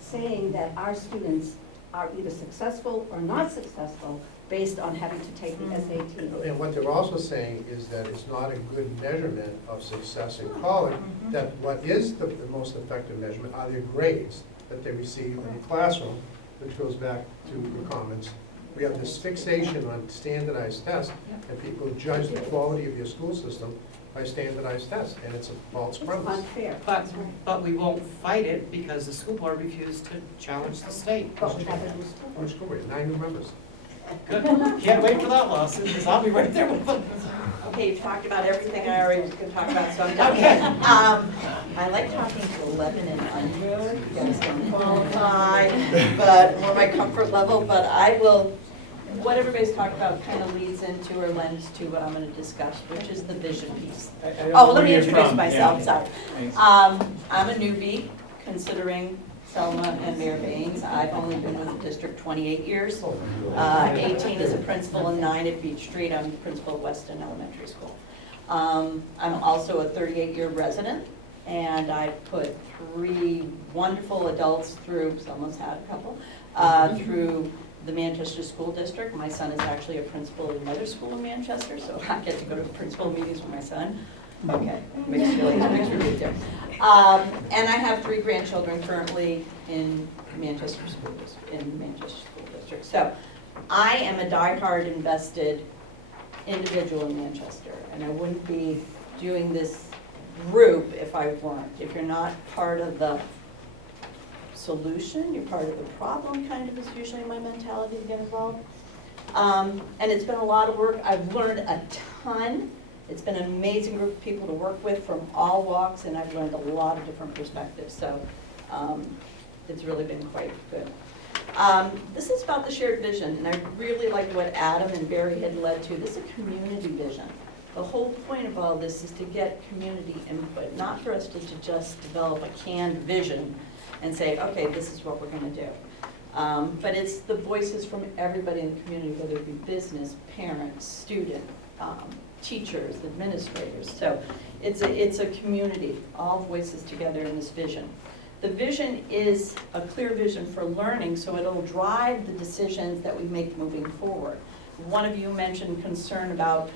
saying that our students are either successful or not successful based on having to take the SAT. And what they're also saying is that it's not a good measurement of success in college, that what is the most effective measurement are their grades that they receive in the classroom, which goes back to your comments. We have this fixation on standardized tests, and people judge the quality of your school system by standardized tests, and it's a false premise. Unfair. But we won't fight it because the school board refused to challenge the state. Which school board? 9 new members. Good. Can't wait for that lawsuit, because I'll be right there with them. Okay, you've talked about everything I already was going to talk about, so I'm done. Okay. I like talking to 11 and under. You guys don't qualify, but more my comfort level. But I will. What everybody's talked about kind of leads into or lends to what I'm going to discuss, which is the vision piece. Let me introduce myself. Sorry. I'm a newbie, considering Selma and Mayor Baines. I've only been with the district 28 years, 18 as a principal and 9 at Beach Street. I'm the principal at Weston Elementary School. I'm also a 38-year resident, and I put 3 wonderful adults through, Selma's had a couple, through the Manchester School District. My son is actually a principal at another school in Manchester, so I get to go to principal meetings with my son. Okay, mixed feelings right there. And I have 3 grandchildren currently in Manchester School District. So I am a diehard invested individual in Manchester, and I wouldn't be doing this group if I weren't. If you're not part of the solution, you're part of the problem, kind of is usually my mentality to get involved. And it's been a lot of work. I've learned a ton. It's been an amazing group of people to work with from all walks, and I've learned a lot of different perspectives. So it's really been quite good. This is about the shared vision, and I really like what Adam and Barry had led to. This is a community vision. The whole point of all this is to get community input, not for us to just develop a canned vision and say, okay, this is what we're going to do. But it's the voices from everybody in the community, whether it be business, parents, student, teachers, administrators. So it's a community, all voices together in this vision. The vision is a clear vision for learning, so it'll drive the decisions that we make moving forward. One of you mentioned concern about,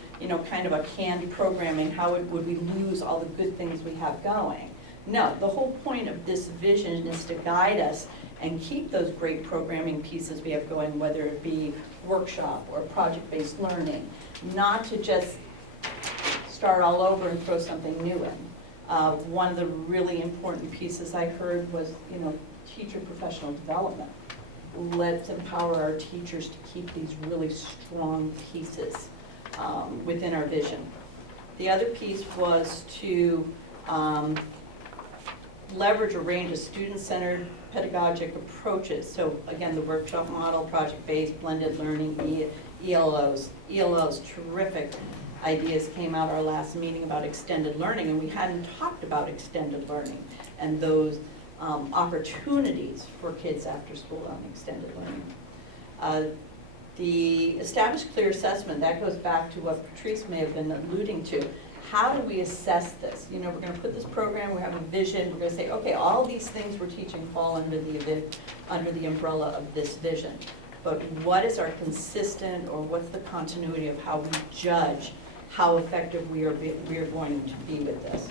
kind of a canned programming, how would we lose all the good things we have going? No, the whole point of this vision is to guide us and keep those great programming pieces we have going, whether it be workshop or project-based learning, not to just start all over and throw something new in. One of the really important pieces I heard was, teacher professional development. Let's empower our teachers to keep these really strong pieces within our vision. The other piece was to Leverage a range of student-centered pedagogic approaches. So again, the workshop model, project-based, blended learning, ELOs. ELOs, terrific ideas came out our last meeting about extended learning, and we hadn't talked about extended learning and those opportunities for kids after school on extended learning. The established clear assessment, that goes back to what Patrice may have been alluding to. How do we assess this? You know, we're going to put this program, we have a vision, we're going to say, okay, all these things we're teaching fall under the umbrella of this vision. But what is our consistent, or what's the continuity of how we judge how effective we are going to be with this?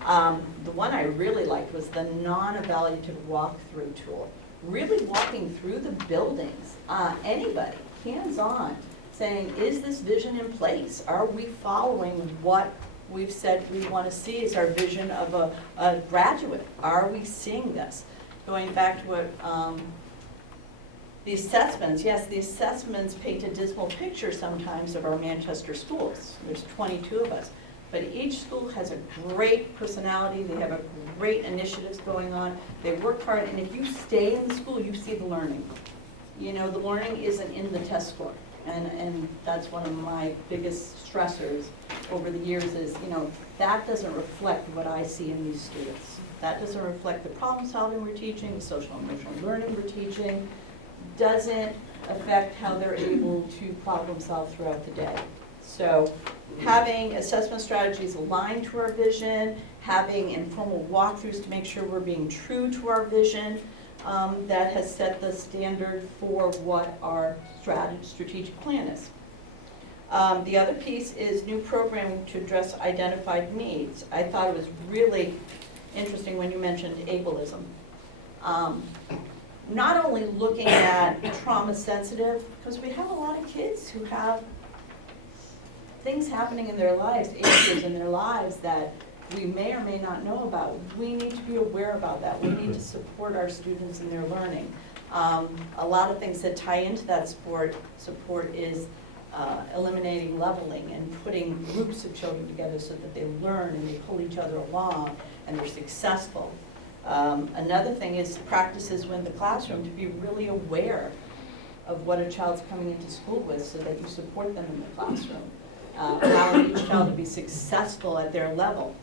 The one I really liked was the non-evaluative walkthrough tool. Really walking through the buildings, anybody, hands-on, saying, is this vision in place? Are we following what we've said we want to see as our vision of a graduate? Are we seeing this? Going back to what the assessments, yes, the assessments paint a dismal picture sometimes of our Manchester schools. There's 22 of us. But each school has a great personality, they have a great initiatives going on, they work hard, and if you stay in the school, you see the learning. You know, the learning isn't in the test score. And that's one of my biggest stressors over the years is, you know, that doesn't reflect what I see in these students. That doesn't reflect the problem solving we're teaching, the social and emotional learning we're teaching, doesn't affect how they're able to problem solve throughout the day. So having assessment strategies aligned to our vision, having informal walkthroughs to make sure we're being true to our vision, that has set the standard for what our strategic plan is. The other piece is new programming to address identified needs. I thought it was really interesting when you mentioned ableism. Not only looking at trauma sensitive, because we have a lot of kids who have things happening in their lives, issues in their lives that we may or may not know about. We need to be aware about that. We need to support our students in their learning. A lot of things that tie into that support is eliminating leveling and putting groups of children together so that they learn and they pull each other along and they're successful. Another thing is practices within the classroom to be really aware of what a child's coming into school with so that you support them in the classroom. Allowing each child to be successful at their level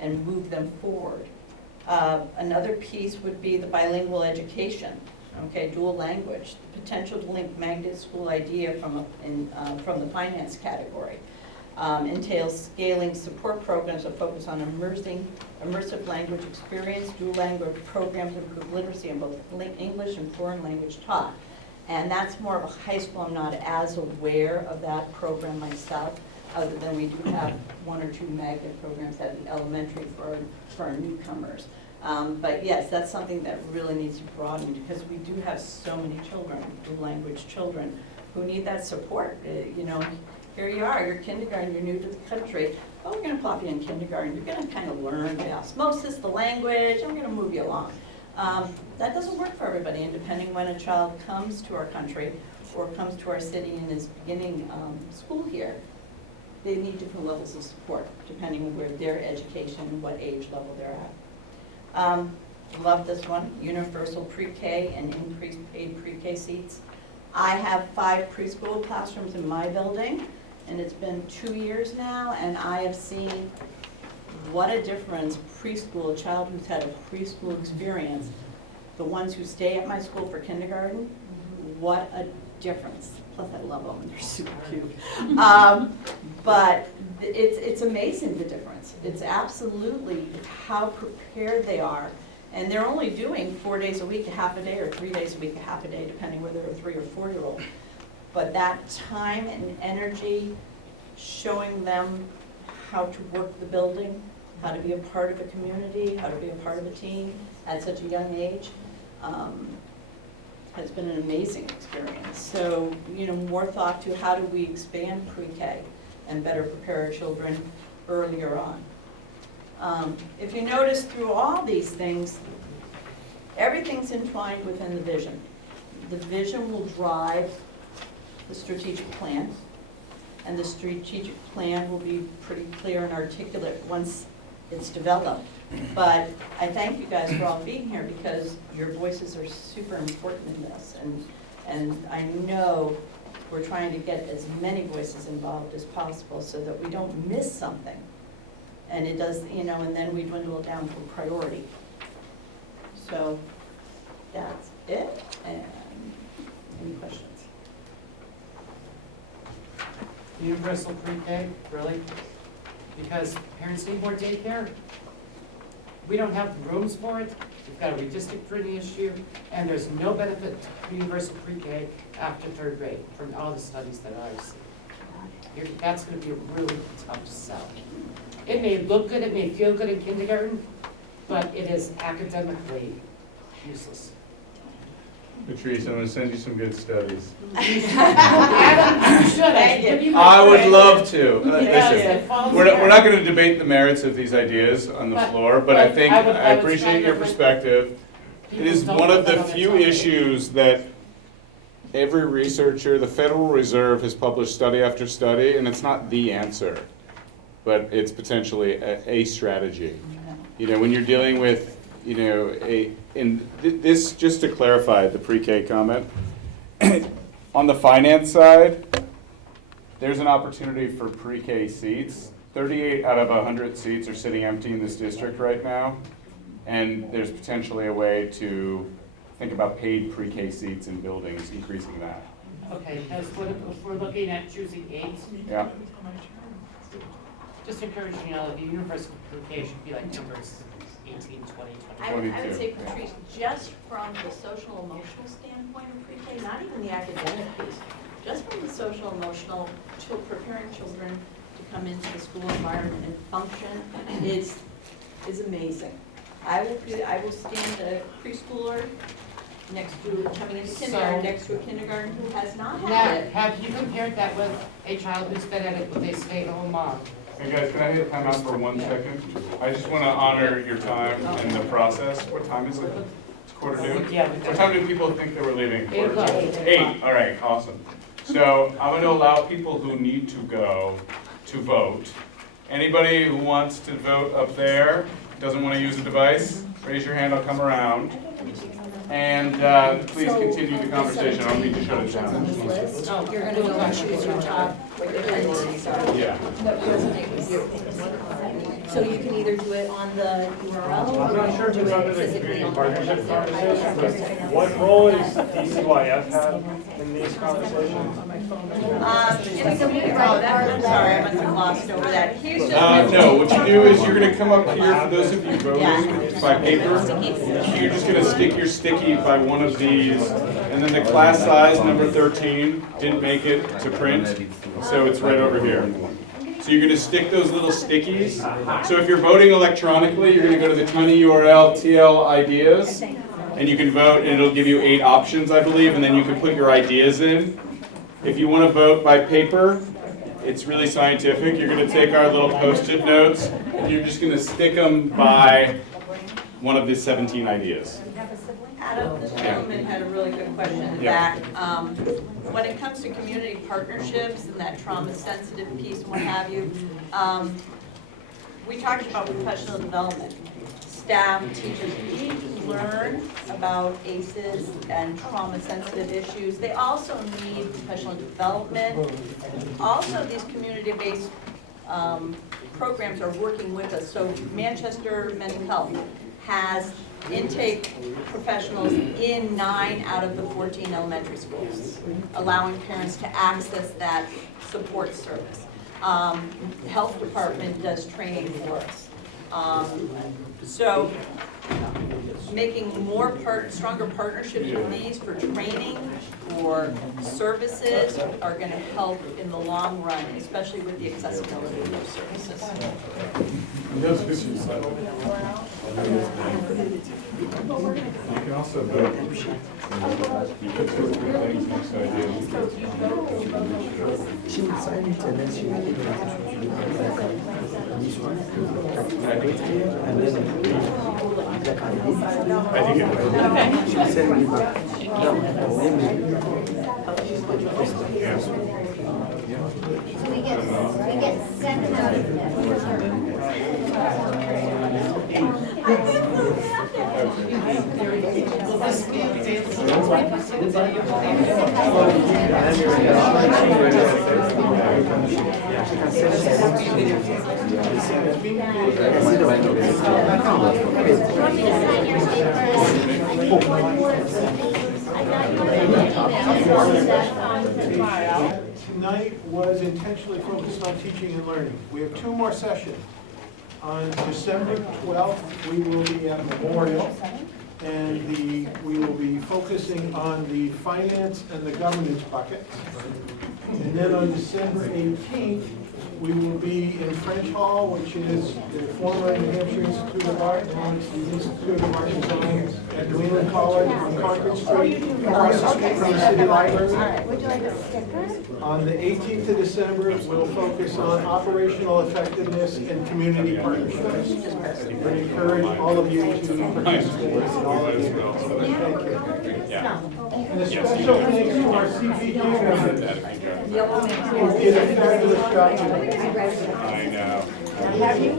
and move them forward. Another piece would be the bilingual education, okay, dual language, the potential to link magnet school idea from the finance category. Entails scaling support programs that focus on immersive language experience, dual language programs improve literacy in both English and foreign language taught. And that's more of a high school. I'm not as aware of that program myself, other than we do have one or two magnet programs at the elementary for our newcomers. But yes, that's something that really needs to be broadened because we do have so many children, dual language children, who need that support. You know, here you are, you're kindergarten, you're new to the country. Oh, we're going to plop you in kindergarten. You're going to kind of learn the osmosis, the language, and we're going to move you along. That doesn't work for everybody, and depending when a child comes to our country or comes to our city and is beginning school here, they need different levels of support depending on where their education and what age level they're at. Love this one, universal pre-K and increased paid pre-K seats. I have 5 preschool classrooms in my building, and it's been 2 years now, and I have seen what a difference preschool, a child who's had a preschool experience, the ones who stay at my school for kindergarten, what a difference. Plus I love them, they're super cute. But it's amazing the difference. It's absolutely how prepared they are. And they're only doing 4 days a week, a half a day, or 3 days a week, a half a day, depending whether they're a 3 or 4-year-old. But that time and energy, showing them how to work the building, how to be a part of a community, how to be a part of a team at such a young age, has been an amazing experience. So, you know, more thought to how do we expand pre-K and better prepare our children earlier on. If you notice through all these things, everything's entwined within the vision. The vision will drive the strategic plan, and the strategic plan will be pretty clear and articulate once it's developed. But I thank you guys for all being here because your voices are super important in this. And I know we're trying to get as many voices involved as possible so that we don't miss something. And it does, you know, and then we dwindle it down to a priority. So that's it. And any questions? Universal pre-K, really? Because parents need more daycare. We don't have the rooms for it. We've got a redistricting issue, and there's no benefit to universal pre-K after 3rd grade from all the studies that I've seen. That's going to be really tough to sell. It may look good, it may feel good in kindergarten, but it is academically useless. Patrice, I'm going to send you some good studies. Adam, you should. I would love to. Yes, Listen, we're not going to debate the merits of these ideas on the floor, but I think I appreciate your perspective. It is one of the few issues that every researcher, the Federal Reserve has published study after study, and it's not the answer, but it's potentially a strategy. You know, when you're dealing with, you know, this, just to clarify the pre-K comment, on the finance side, there's an opportunity for pre-K seats. 38 out of 100 seats are sitting empty in this district right now, and there's potentially a way to think about paid pre-K seats in buildings, increasing that. Okay, as we're looking at choosing 8. Yeah. Just encouraging, you know, the universal pre-K should be like numbers 18, 20, I would say, Patrice, just from the social emotional standpoint of pre-K, not even the academic piece, just from the social emotional, preparing children to come into the school environment and function is amazing. I will stand a preschooler next to coming into kindergarten, next to a kindergarten who has not had it. Have you compared that with a child who's been at it with a stay-at-home mom? Hey guys, can I hit time out for 1 second? I just want to honor your time and the process. What time is it? It's 1:45? Yeah. What time do people think they were leaving? 8 o'clock. 8, all right, awesome. So I'm going to allow people who need to go to vote. Anybody who wants to vote up there, doesn't want to use a device, raise your hand, I'll come around. And please continue the conversation. I don't need to shut it down. You're going to go and choose your top, what your priorities are. Yeah. That resonate with you. So you can either do it on the URL I'm or not you sure can if do it's under it the physically community on the partnership conversation, but website. what role is DCYF have in these conversations? I'm sorry, I must have glossed over that. Here's just No, what you do is you're going to come up here, for those of you voting by paper, you're just going to stick your sticky by one of these, and then the class size, number 13, didn't make it to print, so it's right over here. So you're going to stick those little stickies. So if you're voting electronically, you're going to go to the tiny URL TL ideas, and you can vote, and it'll give you 8 options, I believe, and then you can put your ideas in. If you want to vote by paper, it's really scientific. You're going to take our little Post-it notes, and you're just going to stick them by one of the 17 ideas. Adam, this gentleman had a really good question in the back. When it comes to community partnerships and that trauma-sensitive piece and what have you, we talked about professional development. Staff, teachers need to learn about ACEs and trauma-sensitive issues. They also need professional development. Also, these community-based programs are working with us. So Manchester Mental Health has intake professionals in 9 out of the 14 elementary schools, allowing parents to access that support service. The health department does training for us. So making more stronger partnerships with these for training, for services are going to help in the long run, especially with the accessibility of those services. You can also vote. You put 2 or 3 things next to ideas. She decided and then she really I think it she sent me back. So we get 7 out of 10. Tonight was intentionally focused on teaching and learning. We have 2 more sessions. On December 12th, we will be at Memorial, and we will be focusing on the finance and the governance bucket. And then on December 18th, we will be in French Hall, which is the former New Hampshire Institute of Art, now it's the Institute of Art and Design at New England College on Concord Street, across the street from the City Library. Would you like a sticker? On the 18th of December, we'll focus on operational effectiveness and community partnerships. We encourage all of you to participate in all of these. Thank you. And a special thanks to our CPG members. Who did a fabulous job today. I know. Have you?